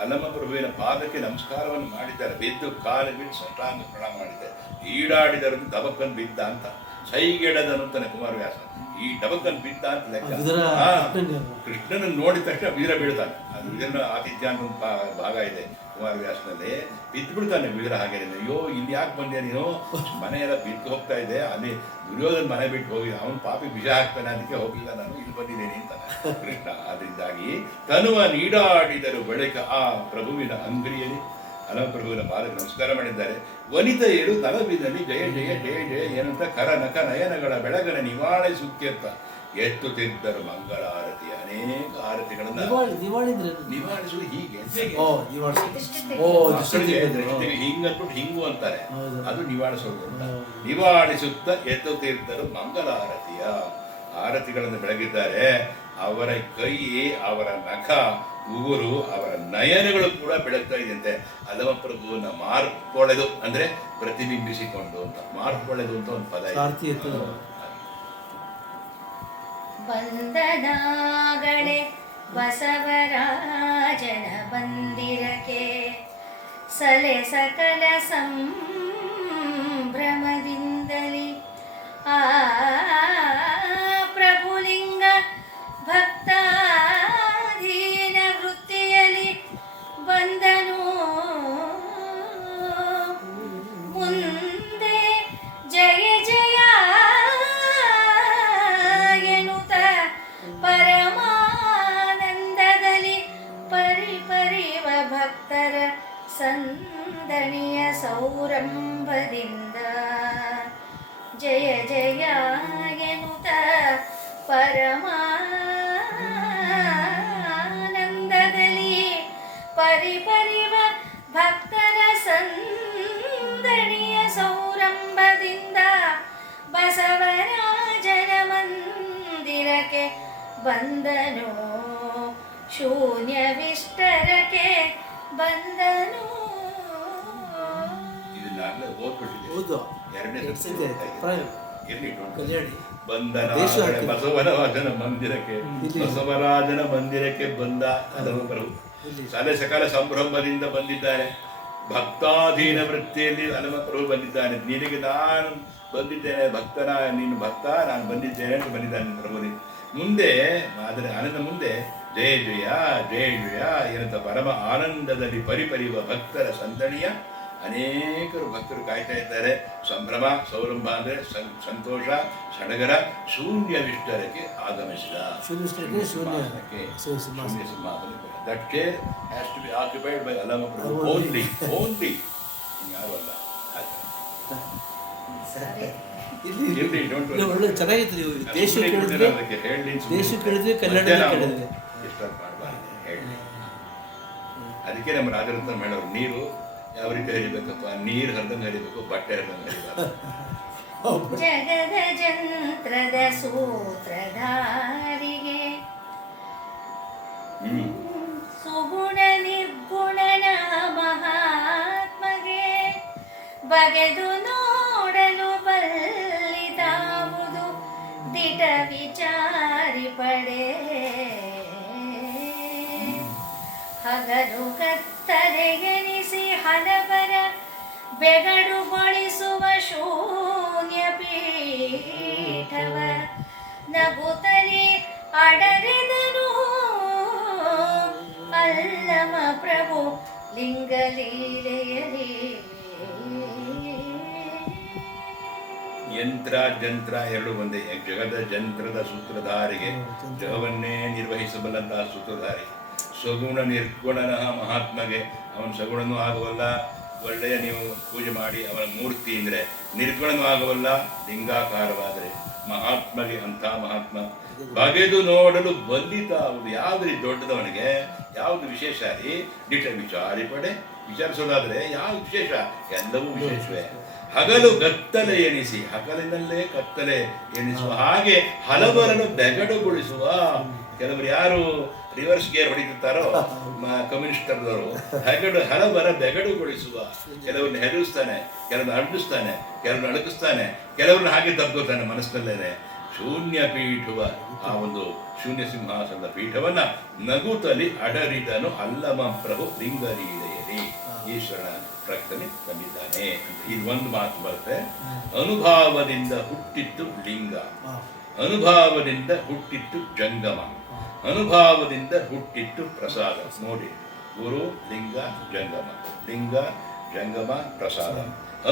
ಅಲ್ಲಮ ಪ್ರಭುವಿನ ಪಾದಕ್ಕೆ ನಮಸ್ಕಾರವನ್ನು ಮಾಡಿದ್ದಾರೆ. ಬಿದ್ದು ಕಾಲು ಬಿದ್ದು ಸಷ್ಟಾಂಗ ಪ್ರಣಾಮ ಮಾಡಿದ್ದಾರೆ. ಈಡಾಡಿದರು ದಬಕ್ಕನ್ ಬಿದ್ದ ಅಂತ, ಸೈಗೆಡದನು ಅಂತಾನೆ ಕುಮಾರವ್ಯಾಸ. ಈ ಡಬಕ್ಕನ್ ಬಿದ್ದ ಅಂತ ಲೆಕ್ಕ. ಕೃಷ್ಣನನ್ನು ನೋಡಿದ ತಕ್ಷಣ ವಿಗ್ರಹ ಬೀಳ್ತಾನೆ. ಅದು ವಿಗ್ರಹ ಆತಿಥ್ಯ ಅಂತ ಒಂದು ಭಾಗ ಇದೆ ಕುಮಾರವ್ಯಾಸನಲ್ಲಿ. ಬಿದ್ದು ಬಿಡ್ತಾನೆ ವಿಗ್ರಹ. ಹಾಗೆ ಅಯ್ಯೋ ಇಲ್ಲಿ ಯಾಕೆ ಬಂದೆ ನೀನು, ಮನೆಯೆಲ್ಲ ಬಿದ್ದು ಹೋಗ್ತಾ ಇದೆ, ಅಲ್ಲಿ ದುರ್ಯೋಧನ ಮನೆ ಬಿಟ್ಟು ಹೋಗಿ ಅವನು ಪಾಪಿ ವಿಷ ಹಾಕ್ತಾನೆ, ಅದಕ್ಕೆ ಹೋಗಿಲ್ಲ, ನಾನು ಇಲ್ಲಿ ಬಂದಿದ್ದೇನೆ ಅಂತಾನೆ ಕೃಷ್ಣ. ಅದರಿಂದಾಗಿ ತನುವ ನೀಡಾಡಿದರು ಬಳಿಕ ಆ ಪ್ರಭುವಿನ ಅಂಗಡಿಯಲ್ಲಿ ಅಲಮ ಪ್ರಭುವಿನ ಪಾದಕ್ಕೆ ನಮಸ್ಕಾರ ಮಾಡಿದ್ದಾರೆ. ವನಿತೆಯರು ನಲವಿನಲ್ಲಿ ಜಯ ಜಯ ಜಯ ಜಯ ಏನಂತ ಕರ ನಖ ನಯನಗಳ ಬೆಳಗನ ನಿವಾಳಿಸುತ್ಯಂತ ಎತ್ತುತ್ತಿದ್ದರು ಮಂಗಳ ಆರತಿ. ಅನೇಕ ಆರತಿಗಳನ್ನ ನಿವಾಳಿಸುವುದು ಹೀಗೆ ಹಿಂಗನ್ಬಿಟ್ಟು ಹಿಂಗು ಅಂತಾರೆ, ಅದು ನಿವಾಳಿಸೋದು ಅಂತ. ನಿವಾಳಿಸುತ್ತ ಎತ್ತುತ್ತಿದ್ದರು ಮಂಗಲ ಆರತಿಯ ಆರತಿಗಳನ್ನು ಬೆಳಗಿದ್ದಾರೆ. ಅವರ ಕೈ, ಅವರ ನಖ, ಉಗುರು, ಅವರ ನಯನಗಳು ಕೂಡ ಬೆಳಗ್ತಾ ಇದೆಯಂತೆ. ಅಲಮ ಪ್ರಭುವನ್ನ ಮಾರ್ಪೊಳೆದು ಅಂದ್ರೆ ಪ್ರತಿಬಿಂಬಿಸಿಕೊಂಡು ಅಂತ, ಮಾರ್ಪೊಳೆದು ಅಂತ ಒಂದು ಪದ ಇದೆ. ಬಂದನಾಗಳೆ ಬಸವರಾಜನ ಬಂದಿರಕ್ಕೆ ಸಲೆ ಸಕಲ ಸಂಭ್ರಮದಿಂದಲಿ ಆ ಪ್ರಭುಲಿಂಗ ಭಕ್ತಾಧೀನ ವೃತ್ತಿಯಲ್ಲಿ ಬಂದನು. ಮುಂದೆ ಜಯ ಜಯ ಎನ್ನುತ್ತ ಪರಮಾನಂದದಲ್ಲಿ ಪರಿಪರಿವ ಭಕ್ತರ ಸಂದಣಿಯ ಸೌರಂಭದಿಂದ ಜಯ ಜಯ ಎನ್ನುತ್ತ ಪರಮಾನಂದದಲ್ಲಿ ಪರಿಪರಿವ ಭಕ್ತರ ಸಂದಣಿಯ ಸೌರಂಭದಿಂದ ಬಸವರಾಜನ ಮಂದಿರಕ್ಕೆ ಬಂದನು. ಶೂನ್ಯ ವಿಷ್ಟರಕ್ಕೆ ಬಂದನು. ಇದನ್ನಾಗಲೇ ಓದ್ಬಿಟ್ಟಿದೆ. ಎರಡನೇ ಬಸವರಾಜನ ಮಂದಿರಕ್ಕೆ, ಬಸವರಾಜನ ಮಂದಿರಕ್ಕೆ ಬಂದ ಅಲಮ ಪ್ರಭು ಸಲೆ ಸಕಲ ಸಂಭ್ರಮದಿಂದ ಬಂದಿದ್ದಾರೆ. ಭಕ್ತಾಧೀನ ವೃತ್ತಿಯಲ್ಲಿ ಅಲಮ ಪ್ರಭು ಬಂದಿದ್ದಾನೆ. ನಿನಗೆ ನಾನು ಬಂದಿದ್ದೇನೆ, ಭಕ್ತನ ನೀನು ಭಕ್ತ, ನಾನು ಬಂದಿದ್ದೇನೆ ಅಂತ ಬಂದಿದ್ದಾನೆ ಪ್ರಭುನಿ. ಮುಂದೆ ಆದರೆ ಆನಂದ ಮುಂದೆ ಜಯ ಜಯ ಜಯ ಜಯ ಏನಂತ ಪರಮ ಆನಂದದಲ್ಲಿ ಪರಿಪರಿವ ಭಕ್ತರ ಸಂದಣಿಯ ಅನೇಕರು ಭಕ್ತರು ಕಾಯ್ತಾ ಇದ್ದಾರೆ. ಸಂಭ್ರಮ ಸೌರಂಭ ಅಂದರೆ ಸಂತೋಷ ಸಡಗರ. ಶೂನ್ಯ ವಿಷ್ಟರಕ್ಕೆ ಆಗಮಿಸಿದ. ಶೂನ್ಯ ಸಿಂಹಾಸನಕ್ಕೆ that chair has to be occupied by Allama Prabhu only ಯಾರು ಅಲ್ಲ. ಒಳ್ಳೆ ಚೆನ್ನಾಗಿತ್ತು. ನೀವು ದೇಶ ಕೇಳಿದ್ವಿ, ಕನ್ನಡ ಕೇಳಿದ್ವಿ. ಅದಕ್ಕೆ ನಮ್ಮ ರಾಜರತ್ನ ಹೇಳೋರು, ನೀರು ಯಾವ ರೀತಿ ಹರಿಬೇಕಪ್ಪ, ನೀರು ಹರಿದಂಗೆ ಹರಿಬೇಕು, ಬಟ್ಟೆ ಹರಿದಂಗೆ ಹರಿಬೇಕು. ಜಗದ ಜಂತ್ರದ ಸೂತ್ರಧಾರಿಗೆ ಸುಗುಣ ನಿರ್ಗುಣನ ಮಹಾತ್ಮಗೆ ಬಗೆದು ನೋಡಲು ಬಲ್ಲಿದಾವುದು ದಿಟ ವಿಚಾರಿ ಪಡೆ. ಹಗಲು ಕತ್ತಲೆಗೆನಿಸಿ ಹಲವರ ಬೆಗಡುಗೊಳಿಸುವ ಶೂನ್ಯ ಪೀಠವ ನಗುತ್ತಲಿ ಅಡರಿದನು ಅಲ್ಲಮ ಪ್ರಭು ಲಿಂಗಲೀಲೆಯಲಿ ಯಂತ್ರ ಜಂತ್ರ ಎರಡು ಒಂದೇ. ಜಗದ ಜಂತ್ರದ ಸೂತ್ರಧಾರಿಗೆ ಜಗವನ್ನೇ ನಿರ್ವಹಿಸಬಲ್ಲಂತಹ ಸೂತ್ರಧಾರಿ. ಸಗುಣ ನಿರ್ಗುಣನಃ ಮಹಾತ್ಮಗೆ. ಅವನು ಸಗುಣನೂ ಆಗುವಲ್ಲ, ಒಳ್ಳೆಯ ನೀವು ಪೂಜೆ ಮಾಡಿ ಅವನ ಮೂರ್ತಿ ಅಂದರೆ ನಿರ್ಗುಣನೂ ಆಗುವಲ್ಲ, ಲಿಂಗಾಕಾರವಾದರೆ ಮಹಾತ್ಮಗೆ. ಅಂಥ ಮಹಾತ್ಮ ಬಗೆದು ನೋಡಲು ಬಂದಿತಾವುದು. ಯಾವ್ದು ದೊಡ್ಡದವನಿಗೆ ಯಾವುದು ವಿಶೇಷ ರೀ? ದಿಟ ವಿಚಾರಿ ಪಡೆ. ವಿಚಾರಿಸೋದಾದ್ರೆ ಯಾವ್ದು ವಿಶೇಷ? ಎಲ್ಲವೂ ವಿಶೇಷವೇ. ಹಗಲು ಗತ್ತಲೆ ಎನಿಸಿ, ಹಗಲಿನಲ್ಲೇ ಕತ್ತಲೆ ಎನಿಸುವ ಹಾಗೆ ಹಲವರನ್ನು ಬೆಗಡುಗೊಳಿಸುವ. ಕೆಲವರು ಯಾರು ರಿವರ್ಸ್ ಗೇರ್ ಹೊಡಿತಿರ್ತಾರೋ ಕಮ್ಯುನಿಸ್ಟರ್ದವರು, ಹಲವರ ಬೆಗಡುಗೊಳಿಸುವ. ಕೆಲವ್ರನ್ನ ಹೆದರಿಸ್ತಾನೆ, ಕೆಲವ್ರನ್ನ ಅಡ್ಡಿಸ್ತಾನೆ, ಕೆಲವ್ರನ್ನ ಅಡಗಿಸ್ತಾನೆ, ಕೆಲವ್ರನ್ನ ಹಾಗೆ ತಬ್ಕೋತಾನೆ ಮನಸ್ಸಿನಲ್ಲೇನೆ. ಶೂನ್ಯ ಪೀಠುವ, ಆ ಒಂದು ಶೂನ್ಯ ಸಿಂಹಾಸನದ ಪೀಠವನ್ನ ನಗುತ್ತಲಿ ಅಡರಿದನು ಅಲ್ಲಮ ಪ್ರಭು ಲಿಂಗಲೀಲೆಯಲಿ. ಈಶ್ವರನ ಪ್ರಕಟನೆ ಬಂದಿದ್ದಾನೆ. ಇದು ಒಂದು ಮಾತು ಬರುತ್ತೆ. ಅನುಭಾವದಿಂದ ಹುಟ್ಟಿತ್ತು ಲಿಂಗ, ಅನುಭಾವದಿಂದ ಹುಟ್ಟಿತ್ತು ಜಂಗಮ, ಅನುಭಾವದಿಂದ ಹುಟ್ಟಿತ್ತು ಪ್ರಸಾದ. ನೋಡಿ, ಗುರು ಲಿಂಗ ಜಂಗಮ, ಲಿಂಗ ಜಂಗಮ ಪ್ರಸಾದ.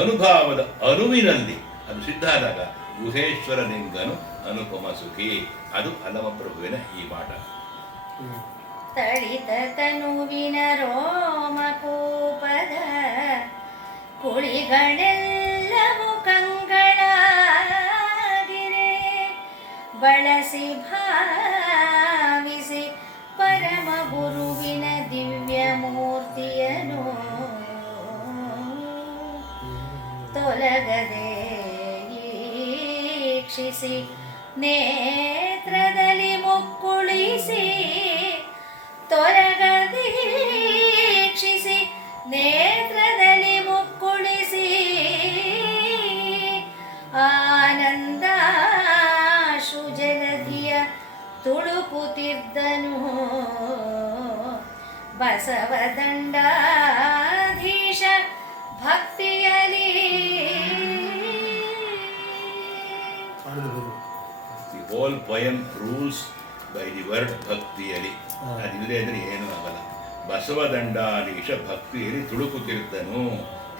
ಅನುಭಾವದ ಅನುವಿನಲ್ಲಿ ಅದು ಸಿದ್ಧ ಆದಾಗ ಗುಹೇಶ್ವರ ಲಿಂಗನು ಅನುಪಮ ಸುಖಿ. ಅದು ಅಲ್ಲಮ ಪ್ರಭುವಿನ ಈ ಮಾಟ. ತಳಿತ ತನುವಿನ ರೋಮಕೂಪದ ಕುಳಿಗಳೆಲ್ಲವೂ ಕಂಗಳಾಗಿರೆ ಬಳಸಿ ಭಾವಿಸಿ ಪರಮ ಗುರುವಿನ ದಿವ್ಯ ಮೂರ್ತಿಯನು ತೊಲಗದೆ ಈಕ್ಷಿಸಿ ನೇತ್ರದಲ್ಲಿ ಮುಕ್ಕುಳಿಸಿ, ತೊಲಗದೀಕ್ಷಿಸಿ ನೇತ್ರದಲ್ಲಿ ಮುಕ್ಕುಳಿಸಿ ಆನಂದಾಶ್ರು ಜಲಧಿಯ ತುಳುಕುತ್ತಿದ್ದನು ಬಸವದಂಡಾಧೀಶ ಭಕ್ತಿಯಲಿ. The whole poem rules by the word ಭಕ್ತಿಯಲಿ. ಅದಿಲ್ಲದೆ ಅಂದರೆ ಏನೂ ಆಗಲ್ಲ. ಬಸವದಂಡಾಧೀಶ ಭಕ್ತಿಯಲ್ಲಿ ತುಳುಕುತ್ತಿರುತ್ತನು.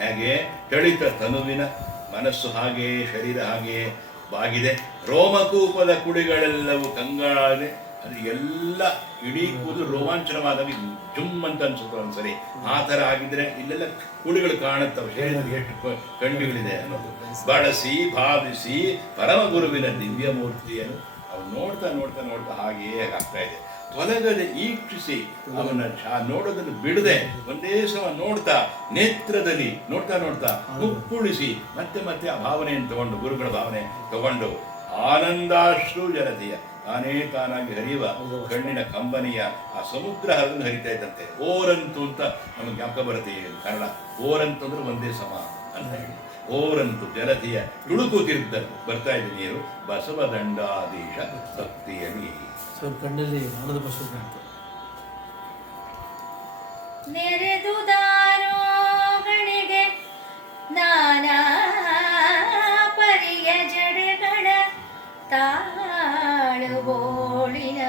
ಹೇಗೆ ತಳಿತ ತನುವಿನ ಮನಸ್ಸು ಹಾಗೆ, ಶರೀರ ಹಾಗೆ ಬಾಗಿದೆ. ರೋಮಕೂಪದ ಕುಡಿಗಳೆಲ್ಲವೂ ಕಂಗಾಳೆ. ಅದು ಎಲ್ಲ ಇಡೀ ಕೂದಲು ರೋಮಾಂಚನವಾದಾಗ ಜುಮ್ ಅಂತ ಅನ್ಸುತ್ತೆ ಒಂದ್ಸರಿ. ಆ ಥರ ಆಗಿದ್ರೆ ಇಲ್ಲೆಲ್ಲ ಕುಡಿಗಳು ಕಾಣುತ್ತವೆ, ಶರೀರದಲ್ಲಿ ಎಷ್ಟು ಕಣ್ಣಿಗಳಿದೆ ಅನ್ನೋದು. ಬಳಸಿ ಭಾವಿಸಿ ಪರಮ ಗುರುವಿನ ದಿವ್ಯ ಮೂರ್ತಿಯನ್ನು ಅವನು ನೋಡ್ತಾ ನೋಡ್ತಾ ನೋಡ್ತಾ ಹಾಗೆಯೇ ಆಗ್ತಾ ಇದೆ. ತೊಲಗದೆ ಈಕ್ಷಿಸಿ ಅವನ ನೋಡೋದನ್ನು ಬಿಡದೆ ಒಂದೇ ಸಮ ನೋಡ್ತಾ ನೇತ್ರದಲ್ಲಿ ನೋಡ್ತಾ ನೋಡ್ತಾ ಮುಕ್ಕುಳಿಸಿ ಮತ್ತೆ ಮತ್ತೆ ಆ ಭಾವನೆಯನ್ನು ತಗೊಂಡು, ಗುರುಗಳ ಭಾವನೆ ತಗೊಂಡು ಆನಂದಾಶ್ರು ಜಲಧಿಯ ತಾನೇ ತಾನಾಗಿ ಹರಿಯುವ ಕಣ್ಣಿನ ಕಂಬನಿಯ ಆ ಸಮುದ್ರ ಹರಿದು ಹರಿತಾ ಇದ್ದಂತೆ. ಓರಂತು ಅಂತ ನಮಗೆ ಜ್ಞಾಪಕ ಬರುತ್ತೆ ಕನ್ನಡ. ಓರಂತು ಅಂದ್ರೆ ಒಂದೇ ಸಮ ಅಂತ ಹೇಳಿ. ಓರಂತು ಜಲಧಿಯ ತುಳುಕುತ್ತಿದ್ದ ಬರ್ತಾ ಇದೆ ನೀರು ಬಸವದಂಡಾಧೀಶ ಭಕ್ತಿಯಲ್ಲಿ. ಕಣ್ಣಲ್ಲಿ ಆನಂದ ಬಸವ ನೆರೆದುದಾರೋಗಳಿಗೆ ನಾನಾ ಪರಿಯ ಜಡೆಗಳ ತಾಳುಬೋಳಿನ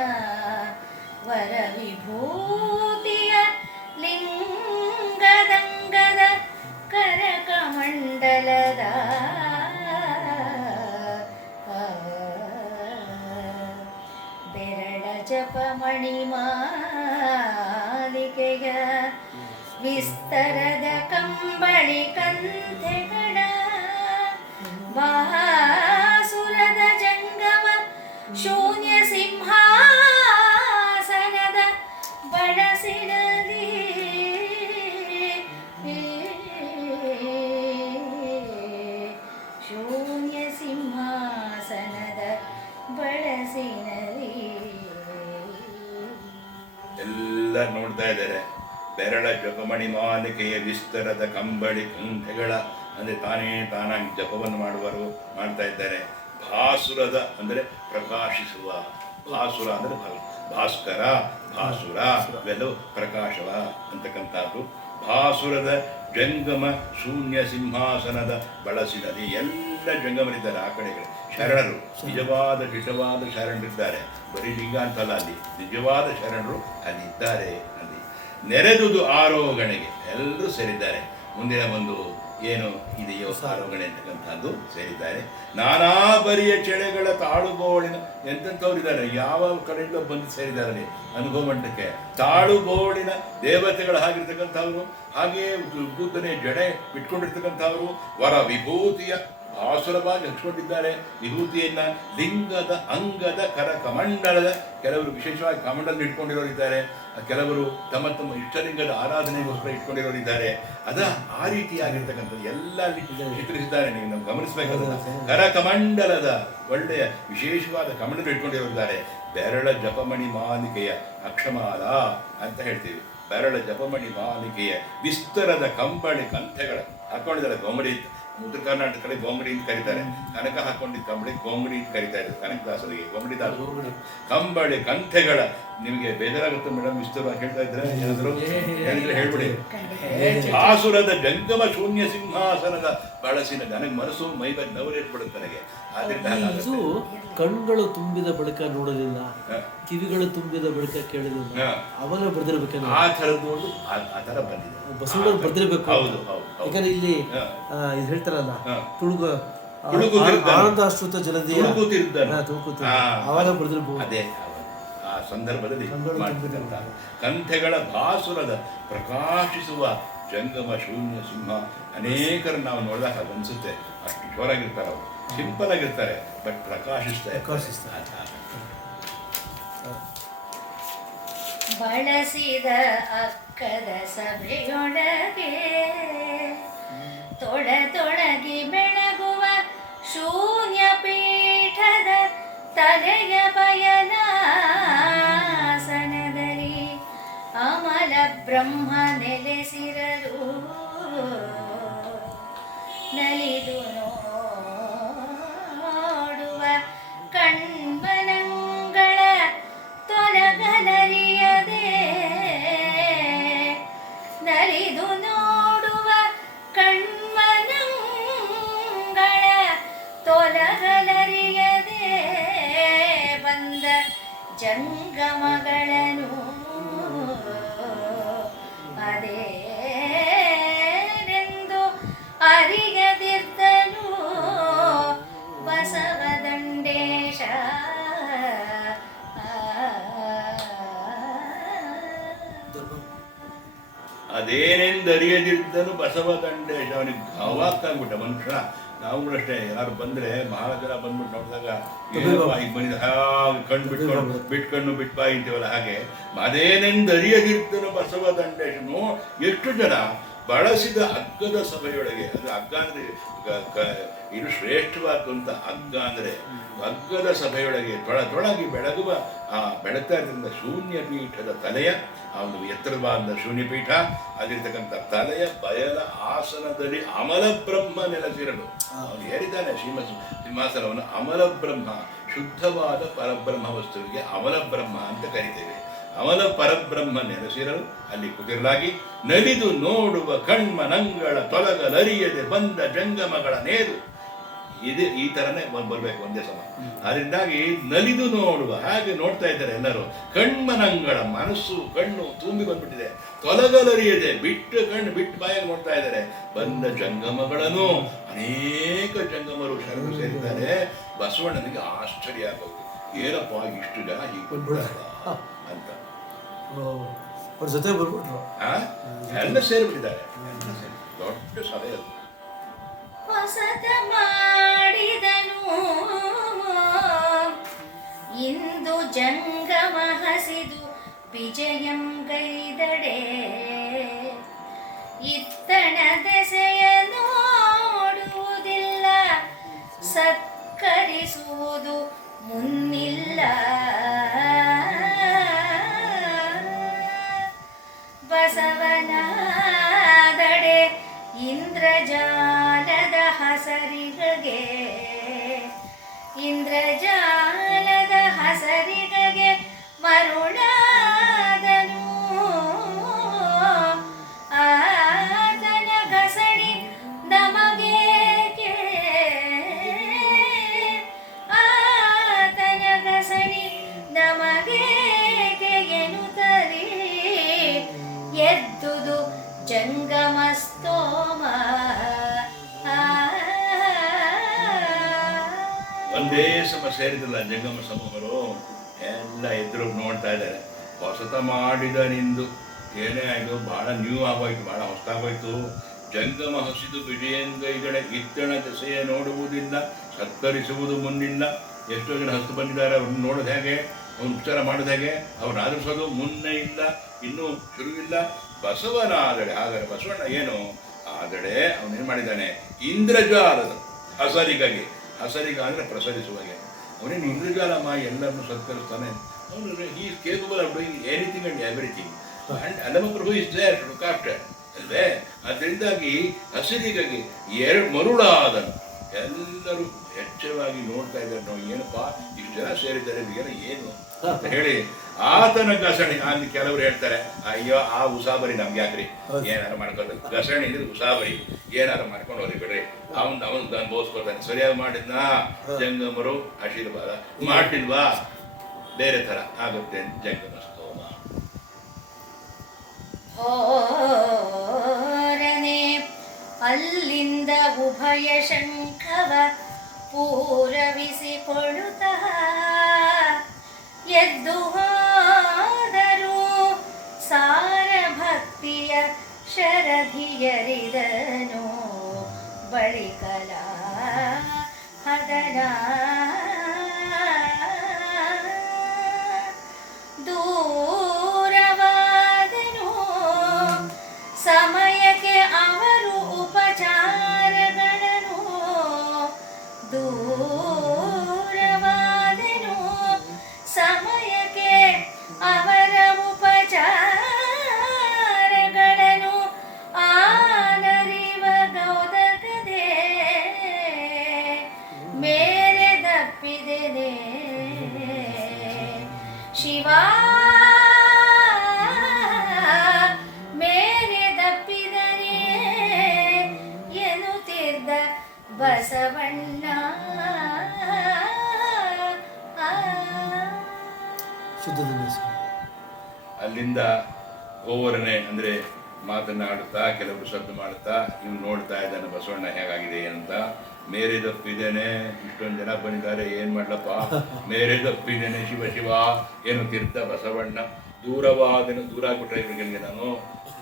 ವರವಿಭೂತಿಯ ಲಿಂಗದಂಗದ ಕರಕಮಂಡಲದ ಬೆರಳ ಜಪಮಣಿ ಮಾಲಿಕೆಯ ವಿಸ್ತರದ ಕಂಬಳಿ ಕಂಥೆಗಳ ಬಾಸುರದ ಜಂಗಮ ಶೂನ್ಯ ಸಿಂಹಾಸನದ ಬಡಸಿನಲ್ಲಿ ಶೂನ್ಯ ಸಿಂಹಾಸನದ ಬಳಸಿನಲ್ಲಿ ಎಲ್ಲ ನೋಡ್ತಾ ಇದ್ದಾರೆ. ಬೆರಳ ಜಪಮಣಿ ಮಾಲಿಕೆಯ ವಿಸ್ತರದ ಕಂಬಳಿ ಕಂಠೆಗಳ ಅಂದರೆ ತಾನೇ ತಾನಾಗಿ ಜಪವನ್ನು ಮಾಡ್ತಾ ಇದ್ದಾರೆ. ಭಾಸುರದ ಅಂದರೆ ಪ್ರಕಾಶಿಸುವ, ಭಾಸುರ ಅಂದರೆ ಭಾಸ್ಕರ, ಭಾಸುರ ಇವೆಲ್ಲವೂ ಪ್ರಕಾಶವ ಅಂತಕ್ಕಂಥದ್ದು. ಭಾಸುರದ ಜಂಗಮ ಶೂನ್ಯ ಸಿಂಹಾಸನದ ಬಳಸಿನಲ್ಲಿ ಎಲ್ಲ ಜಂಗಮರಿದ್ದಾರೆ. ಆ ಕಡೆಗೆ ಶರಣರು, ನಿಜವಾದ ಶರಣರಿದ್ದಾರೆ. ಬರೀ ಲಿಂಗ ಅಂತಲ್ಲ, ಅಲ್ಲಿ ನಿಜವಾದ ಶರಣರು ಅಲ್ಲಿ ಇದ್ದಾರೆ. ಅಲ್ಲಿ ನೆರೆದುದು ಆರೋಗಣೆಗೆ ಎಲ್ಲರೂ ಸೇರಿದ್ದಾರೆ. ಮುಂದಿನ ಒಂದು ಏನು ಇದೆಯೋ ಆರೋಗಣೆ ಅಂತಕ್ಕಂಥದ್ದು ಸೇರಿದ್ದಾರೆ. ನಾನಾ ಬರಿಯ ಚೆಳೆಗಳ ತಾಳುಗೋಳಿನ ಎಂತೆಂಥವ್ರಿದ್ದಾರೆ, ಯಾವ ಕಡೆಯಿಂದ ಬಂದು ಸೇರಿದ್ದಾರೆ ಅನುಭವ ಮಂಟಕ್ಕೆ. ತಾಳುಗೋಳಿನ ದೇವತೆಗಳ ಹಾಗಿರ್ತಕ್ಕಂಥವ್ರು, ಹಾಗೆಯೇ ಉದ್ದನೆ ಜಡೆ ಬಿಟ್ಕೊಂಡಿರ್ತಕ್ಕಂಥವ್ರು, ವರ ವಿಭೂತಿಯ ಆಸುರವಾಗಿ ಹಚ್ಕೊಂಡಿದ್ದಾರೆ. ವಿಭೂತಿಯನ್ನ ಲಿಂಗದ ಅಂಗದ ಕರ ಕಮಂಡಲದ, ಕೆಲವರು ವಿಶೇಷವಾಗಿ ಕಮಂಡಲ ಇಟ್ಕೊಂಡಿರೋರಿದ್ದಾರೆ, ಕೆಲವರು ತಮ್ಮ ತಮ್ಮ ಇಷ್ಟಲಿಂಗದ ಆರಾಧನೆಗೋಸ್ಕರ ಇಟ್ಕೊಂಡಿರೋರಿದ್ದಾರೆ. ಆ ರೀತಿಯಾಗಿರ್ತಕ್ಕಂಥದ್ದು ಎಲ್ಲ ಚಿತ್ರಿಸಿದ್ದಾರೆ. ನೀವು ನಾವು ಗಮನಿಸಬೇಕಾದ ಕರ ಕಮಂಡಲದ ಒಳ್ಳೆಯ ವಿಶೇಷವಾದ ಕಮಂಡಲ ಇಟ್ಕೊಂಡಿರೋರಿದ್ದಾರೆ. ಬೆರಳ ಜಪಮಣಿ ಮಾಲಿಕೆಯ ಅಕ್ಷಮಾಲ ಅಂತ ಹೇಳ್ತೀವಿ. ಬೆರಳ ಜಪಮಣಿ ಮಾಲಿಕೆಯ ವಿಸ್ತರದ ಕಂಬಳಿ ಕಂಠೆಗಳ ಹಾಕೊಂಡಿದ್ದಾರೆ. ಗೋಮಡಿ, ಉತ್ತರ ಕರ್ನಾಟಕ ಕಡೆ ಗೋಂಗಡಿ ಅಂತ ಕರೀತಾರೆ. ಕನಕ ಹಾಕೊಂಡಿದ್ದ ಕಂಬಳಿ ಗೋಂಗಡಿ ಅಂತ ಕರೀತಾ ಇದ್ದಾರೆ ಕನಕದಾಸರಿಗೆ. ಗೋಂಗಡಿ ದಾಸರು ಕಂಬಳಿ ಕಂಠೆಗಳ. ನಿಮಗೆ ಬೇಜಾರಾಗುತ್ತೆ ಮೇಡಮ್ ವಿಸ್ತರವಾಗಿ ಹೇಳ್ತಾ ಇದ್ರೆ ಏನಾದ್ರು ಹೇಳಿದ್ರೆ ಹೇಳ್ಬಿಡಿ. ಆಸುರದ ಜಂಗಮ ಶೂನ್ಯ ಸಿಂಹಾಸನದ ಬಳಸಿನ ನನಗೆ ಮನಸ್ಸು ಮೈ ಬಂದು ನವರೇಟ್ಬಿಡುತ್ತೆ ನನಗೆ. ಇದು ಕಣ್ಗಳು ತುಂಬಿದ ಬಳಿಕ ನೋಡೋದಿಲ್ಲ, ಕಿವಿಗಳು ತುಂಬಿದ ಬಳಿಕ ಕೇಳೋದಿಲ್ಲ, ಅವಾಗ ಬರ್ದಿರ್ಬೇಕು. ಆ ಥರದ್ದು ಒಂದು ಆ ಥರ ಬಂದಿದೆ, ಬಸವಣ್ಣವ್ರು ಬರ್ದಿರ್ಬೇಕು. ಹೌದು. ಯಾಕಂದ್ರೆ ಇಲ್ಲಿ ಇದು ಹೇಳ್ತಾರಲ್ಲ, ಆನಂದಾಶ್ರುತ ಜಲದಿ ಅವಾಗ ಬರ್ದಿರ್ಬೋದು. ಅದೇ ಆ ಸಂದರ್ಭದಲ್ಲಿ ಮಾಡ್ತಕ್ಕಂಥ ಕಂಠೆಗಳ ಭಾಸುರದ ಪ್ರಕಾಶಿಸುವ ಜಂಗಮ ಶೂನ್ಯ ಸಿಂಹ. ಅನೇಕರನ್ನು ನಾವು ನೋಡಿದಾಗ ಅದು ಅನಿಸುತ್ತೆ, ಅಷ್ಟು ಜೋರಾಗಿರ್ತಾರೆ ಅವರು, ಸಿಂಪಲ್ ಆಗಿರ್ತಾರೆ, ಬಟ್ ಪ್ರಕಾಶಿಸ್ತಾರೆ. ಬಳಸಿದ ಅಕ್ಕದ ಸಭೆಯೊಳಗೆ ತೊಡಗಿ ಬೆಳಗುವ ಶೂನ್ಯ ಪೀಠದ ತಲೆಯ ಬಯಲಾಸನದಲ್ಲಿ ಅಮಲ ಬ್ರಹ್ಮ ನೆಲೆಸಿರಲು ನಲಿದು ನೋಡುವ ಕಣ್ಮನಗಳ ತೊಲಗಲರಿಯದೆ, ನಲಿದು ನೋಡುವ ಕಣ್ಮನಗಳ ತೊಲಗಲರಿಯದೆ ಬಂದ ಜಂಗಮಗಳನ್ನು ಅದೇನೆಂದು ಅರಿಯದಿದ್ದನು ಬಸವದಂಡೇಶ. ಅದೇನೆಂದರಿಯದಿದ್ದನು ಬಸವದಂಡೇಶ. ಅವನಿಗೆ ಅವಾಗ್ತಾಗ್ಬಿಟ್ಟ ಮನುಷ್ಯ. ನಾವು ಕೂಡ ಅಷ್ಟೇ, ಯಾರು ಬಂದ್ರೆ ಬಹಳ ಜನ ಬಂದ್ಬಿಟ್ಟು ನೋಡಿದಾಗ ಈಗ ಬಂದಿದ್ದ ಕಣ್ಣು ಬಿಟ್ಕಣ್ಣು ಬಿಟ್ಬಾಯಿ ಅಂತೀವಲ್ಲ, ಹಾಗೆ ಅದೇನೆಂದರಿಯದಿದ್ದನು ಬಸವದಂಡೇಶನು. ಎಷ್ಟು ಜನ ಬಳಸಿದ ಹಗ್ಗದ ಸಭೆಯೊಳಗೆ, ಅದು ಹಗ್ಗ ಅಂದ್ರೆ ಇದು ಶ್ರೇಷ್ಠವಾದಂಥ ಹಗ್ಗ ಅಂದ್ರೆ ಹಗ್ಗದ ಸಭೆಯೊಳಗೆ ತೊಳಗಿ ಬೆಳಗುವ ಆ ಬೆಳಗ್ತಾ ಇರ್ತಕ್ಕಂಥ ಶೂನ್ಯ ಪೀಠದ ತಲೆಯ, ಆ ಒಂದು ಎತ್ತರವಾದ ಶೂನ್ಯಪೀಠ, ಅಲ್ಲಿರ್ತಕ್ಕಂಥ ತಲೆಯ ಬಯಲ ಆಸನದಲ್ಲಿ ಅಮಲ ಬ್ರಹ್ಮ ನೆಲೆಸಿರಲು. ಅವನು ಹೇಳಿದ್ದಾನೆ ಸಿಂಹಾಸನವನ್ನು ಅಮಲ ಬ್ರಹ್ಮ, ಶುದ್ಧವಾದ ಪರಬ್ರಹ್ಮ ವಸ್ತುವಿಗೆ ಅಮಲ ಬ್ರಹ್ಮ ಅಂತ ಕರಿತೇವೆ. ಅಮಲ ಪರಬ್ರಹ್ಮ ನೆಲೆಸಿರಲು ಅಲ್ಲಿ ಕುದಿರಲಾಗಿ ನಲಿದು ನೋಡುವ ಕಣ್ಮನಂಗಳ ತೊಲಗಲರಿಯದೆ ಬಂದ ಜಂಗಮಗಳ ನೇರು. ಇದು ಈ ಥರನೇ ಬರಬೇಕು ಒಂದೇ ಸಮ. ಅದರಿಂದಾಗಿ ನಲಿದು ನೋಡುವ, ಹಾಗೆ ನೋಡ್ತಾ ಇದ್ದಾರೆ ಎಲ್ಲರೂ. ಕಣ್ಮನಂಗಳ, ಮನಸ್ಸು ಕಣ್ಣು ತುಂಬಿ ಬಂದ್ಬಿಟ್ಟಿದೆ. ತೊಲಗಲರಿಯದೆ ಬಿಟ್ಟು ಬಾಯಾಗಿ ನೋಡ್ತಾ ಇದ್ದಾರೆ. ಬಂದ ಜಂಗಮಗಳನ್ನು, ಅನೇಕ ಜಂಗಮರು ಶರಣರು ಸೇರಿದ್ದಾರೆ. ಬಸವಣ್ಣನಿಗೆ ಆಶ್ಚರ್ಯ ಆಗೋದು, ಏನಪ್ಪ ಇಷ್ಟು ಜನ ಹೀಗೆ ಬಂದ್ಬಿಡಲ್ಲ ಅಂತ. ಅವ್ರ ಜೊತೆ ಬರ್ಬಿಟ್ರು, ಎಲ್ಲ ಸೇರಿಬಿಟ್ಟಿದ್ದಾರೆ. ದೊಡ್ಡ ಸಭೆ ಅದು. ಹೊಸತ ಮಾಡಿದನು ಇಂದು ಜಂಗಮ ಹಸಿದು ವಿಜಯಂ ಗೈದಡೆ, ಇತ್ತಣ ದೆಸೆಯ ನೋಡುವುದಿಲ್ಲ, ಸತ್ಕರಿಸುವುದು ಮುನ್ನಿಲ್ಲ. ಬಸವನಾದಡೆ ಇಂದ್ರಜಾಲದ ಹಸರಿಗಗೆ, ಇಂದ್ರಜಾಲದ ಹಸರಿಗಗೆ ಮರುಳಾದನು. ಆತನ ಗಸಡಿ ನಮಗೇಕೆ, ಆತನ ಗಸಡಿ ಸಮ ಸೇರಿದಿಲ್ಲ ಜಂಗಮ ಸಮೂಹರು ಎಲ್ಲ ಎದುರು ನೋಡ್ತಾ ಇದ್ದಾರೆ. ಹೊಸತ ಮಾಡಿದ ನಿಂದು ಏನೇ ಆಯಿತು, ಭಾಳ ನ್ಯೂ ಆಗೋಯ್ತು, ಭಾಳ ಹೊಸದಾಗೋಯ್ತು. ಜಂಗಮ ಹಸಿದು ಬಿಡಿಯಂಗೈಗಳ ಇದ್ದಣ ದೆಸೆಯ ನೋಡುವುದಿಲ್ಲ, ಸತ್ಕರಿಸುವುದು ಮುನ್ನಿಲ್ಲ. ಎಷ್ಟೋ ಜನ ಹಸ್ತು ಬಂದಿದ್ದಾರೆ, ಅವ್ರನ್ನ ನೋಡೋದು ಹೇಗೆ, ಅವ್ನ ಉಪಚಾರ ಮಾಡೋದು ಹೇಗೆ, ಅವ್ರನ್ನ ಆಧರಿಸೋದು ಮುನ್ನೆ ಇಲ್ಲ, ಇನ್ನೂ ಶುರುವಿಲ್ಲ. ಬಸವನ ಆದಡೆ, ಹಾಗಾದರೆ ಬಸವಣ್ಣ ಏನು ಆದಡೆ ಅವನೇನು ಮಾಡಿದ್ದಾನೆ, ಇಂದ್ರಜಾಲದ ಹಸರಿಗಾಗಿ, ಹಸರಿಗ ಅಂದರೆ ಪ್ರಸರಿಸುವಾಗೆ, ಅವನೇನು ಇಂದ್ರಜಾಲ ಮಾಡಿ ಎಲ್ಲರನ್ನು ಸತ್ಕರಿಸ್ತಾನೆ. ಅವನು he is capable of doing anything and everything. And Allamaprabhu is there to look after ಅಲ್ವೇ. ಅದರಿಂದಾಗಿ ಹಸಿರಿಗಾಗಿ ಮರುಳಾದನು. ಎಲ್ಲರೂ ಎಚ್ಚರವಾಗಿ ನೋಡ್ತಾ ಇದ್ದಾರೆ, ನಾವು ಏನಪ್ಪ ಇಷ್ಟು ಜನ ಸೇರಿದ್ದಾರೆ, ಏನು ಅಂತ ಹೇಳಿ ಆತನ ಗಸಣಿ. ಅಲ್ಲಿ ಕೆಲವರು ಹೇಳ್ತಾರೆ, ಅಯ್ಯೋ ಆ ಉಸಾಬರಿ ನಮ್ಗೆ ಯಾಕ್ರಿ, ಏನಾರು ಮಾಡ್ಕೊಂಡು ಗಸಣಿ ಅಂದ್ರೆ ಉಸಾಬರಿ, ಏನಾರು ಮಾಡ್ಕೊಂಡು ಹೋಗಿ ಬಿಡ್ರಿ, ಅವನ್ ಅನುಭವಿಸ್ಕೊಳ್ತಾನೆ. ಸರಿಯಾಗಿ ಮಾಡಿದ್ನಾ ಜಂಗಮರು ಆಶೀರ್ವಾದ, ಮಾಡಿಲ್ವಾ ಬೇರೆ ಥರ ಆಗುತ್ತೆ ಜಂಗಮ ಸ್ತೋಮ. ಓರನೆ ಅಲ್ಲಿಂದ ಉಭಯ ಶಂಖವ ಪೂರವಿಸಿಕೊಳ್ಳುತ್ತ ಎದ್ದು ಹೋದರು. ಸಾರ ಭಕ್ತಿಯ ಶರಧಿಯರಿದನು ಬಳಿಕಲ ಹದನ ದೂರವಾದನು. ಸಮಯಕ್ಕೆ ಅವರು ಉಪಚಾರಗಳನ್ನು ದೂರವಾದನು. ಸಮಯಕ್ಕೆ ಅವರ ಉಪಚಾರಗಳನ್ನು ಆನರಿವ ಗೌದಕದೆ ಮೇರೆ ದಪ್ಪಿದೆನೆ ಶಿವ ಮೇರೆ ದಪ್ಪಿದನೆ ಎನ್ನುತ್ತಿದ್ದ ಬಸವಣ್ಣ. ಶುದ್ಧದಿಂದ ಅಲ್ಲಿಂದ ಓವರನೆ ಅಂದರೆ ಮಾತನಾಡುತ್ತಾ, ಕೆಲವರು ಶಬ್ದ ಮಾಡುತ್ತಾ, ಇವ್ನು ನೋಡ್ತಾ ಇದ್ದಾನೆ ಬಸವಣ್ಣ ಹೇಗಾಗಿದೆ ಅಂತ. ಮೇರೆ ದಪ್ಪಿದ್ದೇನೆ, ಇಷ್ಟೊಂದು ಜನ ಬಂದಿದ್ದಾರೆ, ಏನು ಮಾಡ್ಲಪ್ಪ, ಮೇರೆ ದಪ್ಪಿದ್ದೇನೆ ಶಿವ ಶಿವ ಎನ್ನುತ್ತಿದ್ದ ಬಸವಣ್ಣ. ದೂರವಾದೆನು, ದೂರ ಆಗ್ಬಿಟ್ರೆ ಇವರಿಗೆ ನಾನು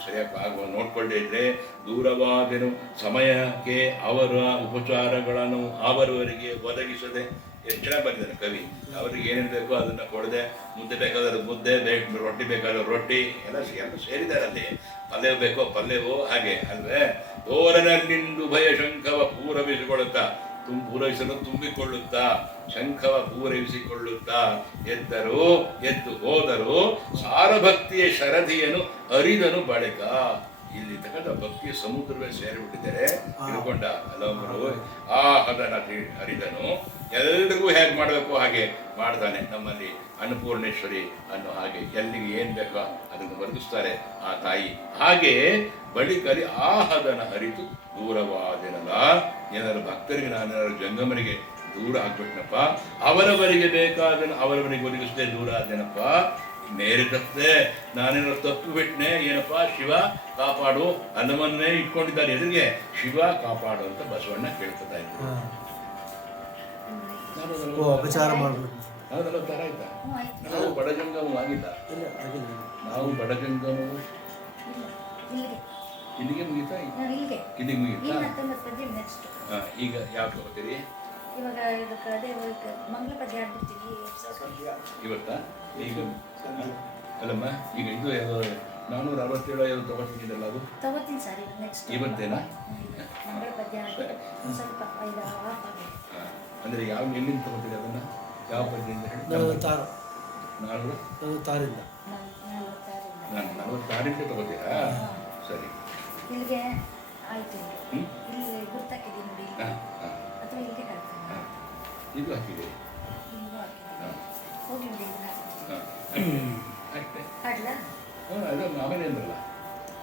ಸರಿಯಾಗಿ ಆಗುವ ನೋಡ್ಕೊಳ್ಳೇ ಇದ್ರೆ, ದೂರವಾದೆನು ಸಮಯಕ್ಕೆ ಅವರ ಉಪಚಾರಗಳನ್ನು ಅವರವರಿಗೆ ಒದಗಿಸದೆ. ಎಷ್ಟು ಚೆನ್ನಾಗಿ ಬಂದಿದ್ದಾನೆ ಕವಿ. ಅವ್ರಿಗೆ ಏನೇನು ಬೇಕೋ ಅದನ್ನು ಕೊಡದೆ, ಮುದ್ದೆ ಬೇಕಾದ್ರೆ ಮುದ್ದೆ, ರೊಟ್ಟಿ ಬೇಕಾದ್ರೆ ರೊಟ್ಟಿ, ಎಲ್ಲ ಸೇರಿದ್ದಾರೆ ಅಲ್ಲಿ. ಪಲ್ಯ ಬೇಕೋ ಪಲ್ಯವೋ, ಹಾಗೆ ಅಲ್ವೇ. ಓರನಲ್ಲಿಂದು ಭಯ ಶಂಖವ ಪೂರೈಸಿಕೊಳ್ಳುತ್ತಾ, ಪೂರೈಸಲು ತುಂಬಿಕೊಳ್ಳುತ್ತಾ, ಶಂಖವ ಪೂರೈಸಿಕೊಳ್ಳುತ್ತಾ ಎದ್ದರು, ಎದ್ದು ಹೋದರು. ಸಾರಭಕ್ತಿಯ ಶರಧಿಯನ್ನು ಅರಿದನು ಬಳಿಕ. ಇಲ್ಲಿ ತಕ್ಕಂಥ ಭಕ್ತಿಯ ಸಮುದ್ರವೇ ಸೇರಿಬಿಟ್ಟಿದ್ದಾರೆ, ತಿಳ್ಕೊಂಡ ಅಲಂಬರು. ಆ ಹದನ ಅರಿದನು. ಎಲ್ರಿಗೂ ಹೇಗೆ ಮಾಡಬೇಕು ಹಾಗೆ ಮಾಡ್ತಾನೆ. ನಮ್ಮಲ್ಲಿ ಅನ್ನಪೂರ್ಣೇಶ್ವರಿ ಅನ್ನೋ ಹಾಗೆ ಎಲ್ಲಿಗೆ ಏನು ಬೇಕೋ ಅದನ್ನು ವರ್ಗಿಸ್ತಾರೆ ಆ ತಾಯಿ. ಹಾಗೆ ಬಳಿಕಲಿ ಆ ಹದನ ಅರಿತು ದೂರವಾದೆನಲ್ಲ. ಏನಾದ್ರು ಭಕ್ತರಿಗೆ, ನಾನೇನಾದ್ರು ಜಂಗಮರಿಗೆ ದೂರ ಆಗ್ಬಿಟ್ನಪ್ಪ, ಅವರವರಿಗೆ ಬೇಕಾದನ್ನು ಅವರವರಿಗೆ ಒದಗಿಸದೆ ದೂರ ಆದೇನಪ್ಪ. ಮೇರೆ ತಪ್ಪದೆ ನಾನೇನೋ ತಪ್ಪು ಬಿಟ್ಟನೆ, ಏನಪ್ಪ ಶಿವ ಕಾಪಾಡು, ಅನ್ನವನ್ನೇ ಇಟ್ಕೊಂಡಿದ್ದಾರೆ ಎದುರಿಗೆ, ಶಿವ ಕಾಪಾಡು ಅಂತ ಬಸವಣ್ಣ ಕೇಳ್ಕೊತಾ ಇದ್ರು. ಅಪಚಾರ ಮಾಡ್ಬಿಟ್ಟು ತರ ಆಯ್ತಾ? ನಾವು ಬಡಜಂಗಮೂ ಆಗಿಲ್ಲ, ನಾವು ಬಡಜಂಗಮವು ಇಲ್ಲಿಗೆ ಮುಗೀತಾ? ಇಲ್ಲಿಗೆ ಮುಗೀತಾ? ಈಗ ಯಾವ್ದು ತಗೋತೀರಿ? ಇವಾಗ ಮಂಗಳ ಪದ್ಯ ಹಾಡ್ಬಿಡ್ತೀವಿ ಇವತ್ತಾ? ಈಗ ಅಲ್ಲಮ್ಮ, ಈಗ ಇದು ಯಾವುದು 467 ತಗೋತಿದ್ದೀರಲ್ಲ, ಅದು ತಗೋತೀನಿ ಸರ್. ನೆಕ್ಸ್ಟ್ ಇವತ್ತೇನಾ? ಮಂಗಳ ಪದ್ಯ ಹಾಡ್ಬಿಟ್ಟು ಸ್ವಲ್ಪ ಅಂದರೆ ಯಾವ ಎಲ್ಲಿಂದ ತಗೋತೀರಿ ಅದನ್ನು? ಯಾವ ಪದ್ಯದಿಂದ ಹೇಳಿ? 46 ನಾನು 46 ತಗೋತೀರಾ? ಸರಿ, ಇಲ್ಲಿಗೆ ಆಯ್ತು. ಇಲ್ಲಿ ಗುರ್ತಾಕಿದ್ದೀನಿ ನೋಡಿ, ಅಥವಾ ಇಲ್ಲಿಗೆ ಹಾಕ್ತೀನಿ. ಇದು ಹಾಕಿದ್ದೀರಿ? ಇಲ್ಲೂ ಹಾಕಿದ್ದೀನಿ. ಹೋಗಿ ನೋಡಿ, ಅಷ್ಟೇ ಹಾಡ್ಲಾ? ಅದು ಆಮೇಲೆ ಅಂದ್ರಲ್ಲ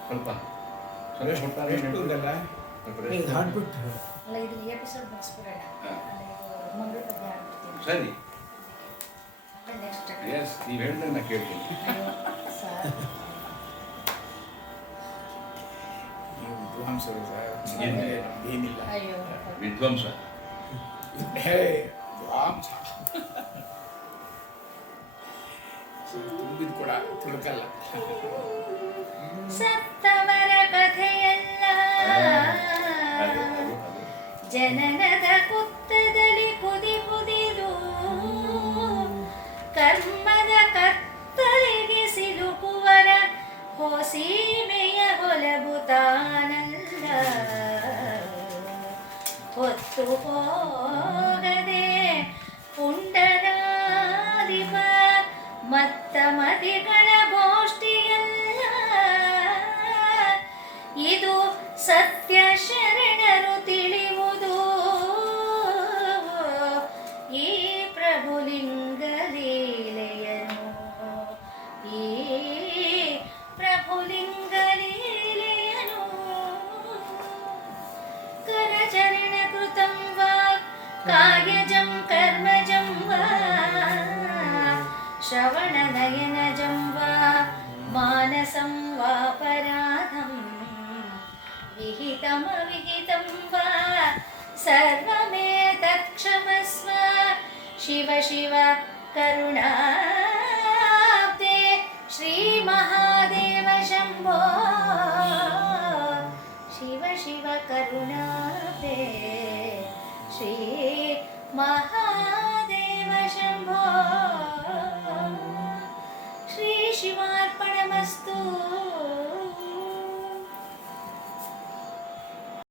ಸ್ವಲ್ಪ ಹೊಟ್ಟಾರೆ ಹಾಡ್ಬಿಟ್ಟು ಅಲ್ಲ, ಇದನ್ನ ಎಪಿಸೋಡ್ ಮುಗಿಸ್ಬಿಡೋಣ. ಮಂಗಳ ಪದ್ಯ ಹಾಡ್ಬಿಡ್ತೀನಿ. ಸರಿ, ನೆಕ್ಸ್ಟ್ ಎಸ್, ನೀವು ಹೇಳಿದ್ರೆ ನಾನು ಕೇಳ್ತೀನಿ. ವಿದ್ವಾಂಸರು ಏನಿಲ್ಲ, ಅಯ್ಯೋ ವಿದ್ವಾಂಸ ವಿದ್ವಾಂಸ ತುಂಬಿದ ಕೂಡ ತುಳುಕಲ್ಲ. ಸತ್ತವರ ಕಥೆಯಲ್ಲ ಜನನದ ಕುತ್ತದಲ್ಲಿ ಕುದಿ ಕುದಿದು ಕರ್ಮದ ಕತ್ತಲಿಗೆ ಸಿಲುಕುವರ ಹೊಸೀಮೆಯ ಹೊಲಬು ತಾನಲ್ಲ. ಹೊತ್ತು ಹೋಗದೆ ಪುಂಡರಾದಿಪ ಮತ್ತ ಮತಿಗಳ ಗೋಷ್ಠಿಯಲ್ಲ. ಇದು ಸತ್ಯ ಶರಣರು ತಿಳಿಯುವುದು ಈ ಪ್ರಭುಲಿಂಗ ಲೀಲೆಯನು. ಈ ಪ್ರಭುಲಿಂಗ ಲೀಲೆಯನು. ಕರಚರಣ ಕೃತಂ ವಾ ಕಾಯಜಂ ಕರ್ಮಜಂ ವಾ ಶ್ರವಣನಯನಜಂ ವಾ ಮಾನಸಂ ವಾ ಪರಾಧಂ ವಿಹಿತಮವಿಹಿತಂ ವಾ ಸರ್ವಮೇತತ್ಕ್ಷಮಸ್ವ ಶಿವ ಶಿವ ಕರುಣಾಬ್ಧೆ ಶ್ರೀ ಮಹಾ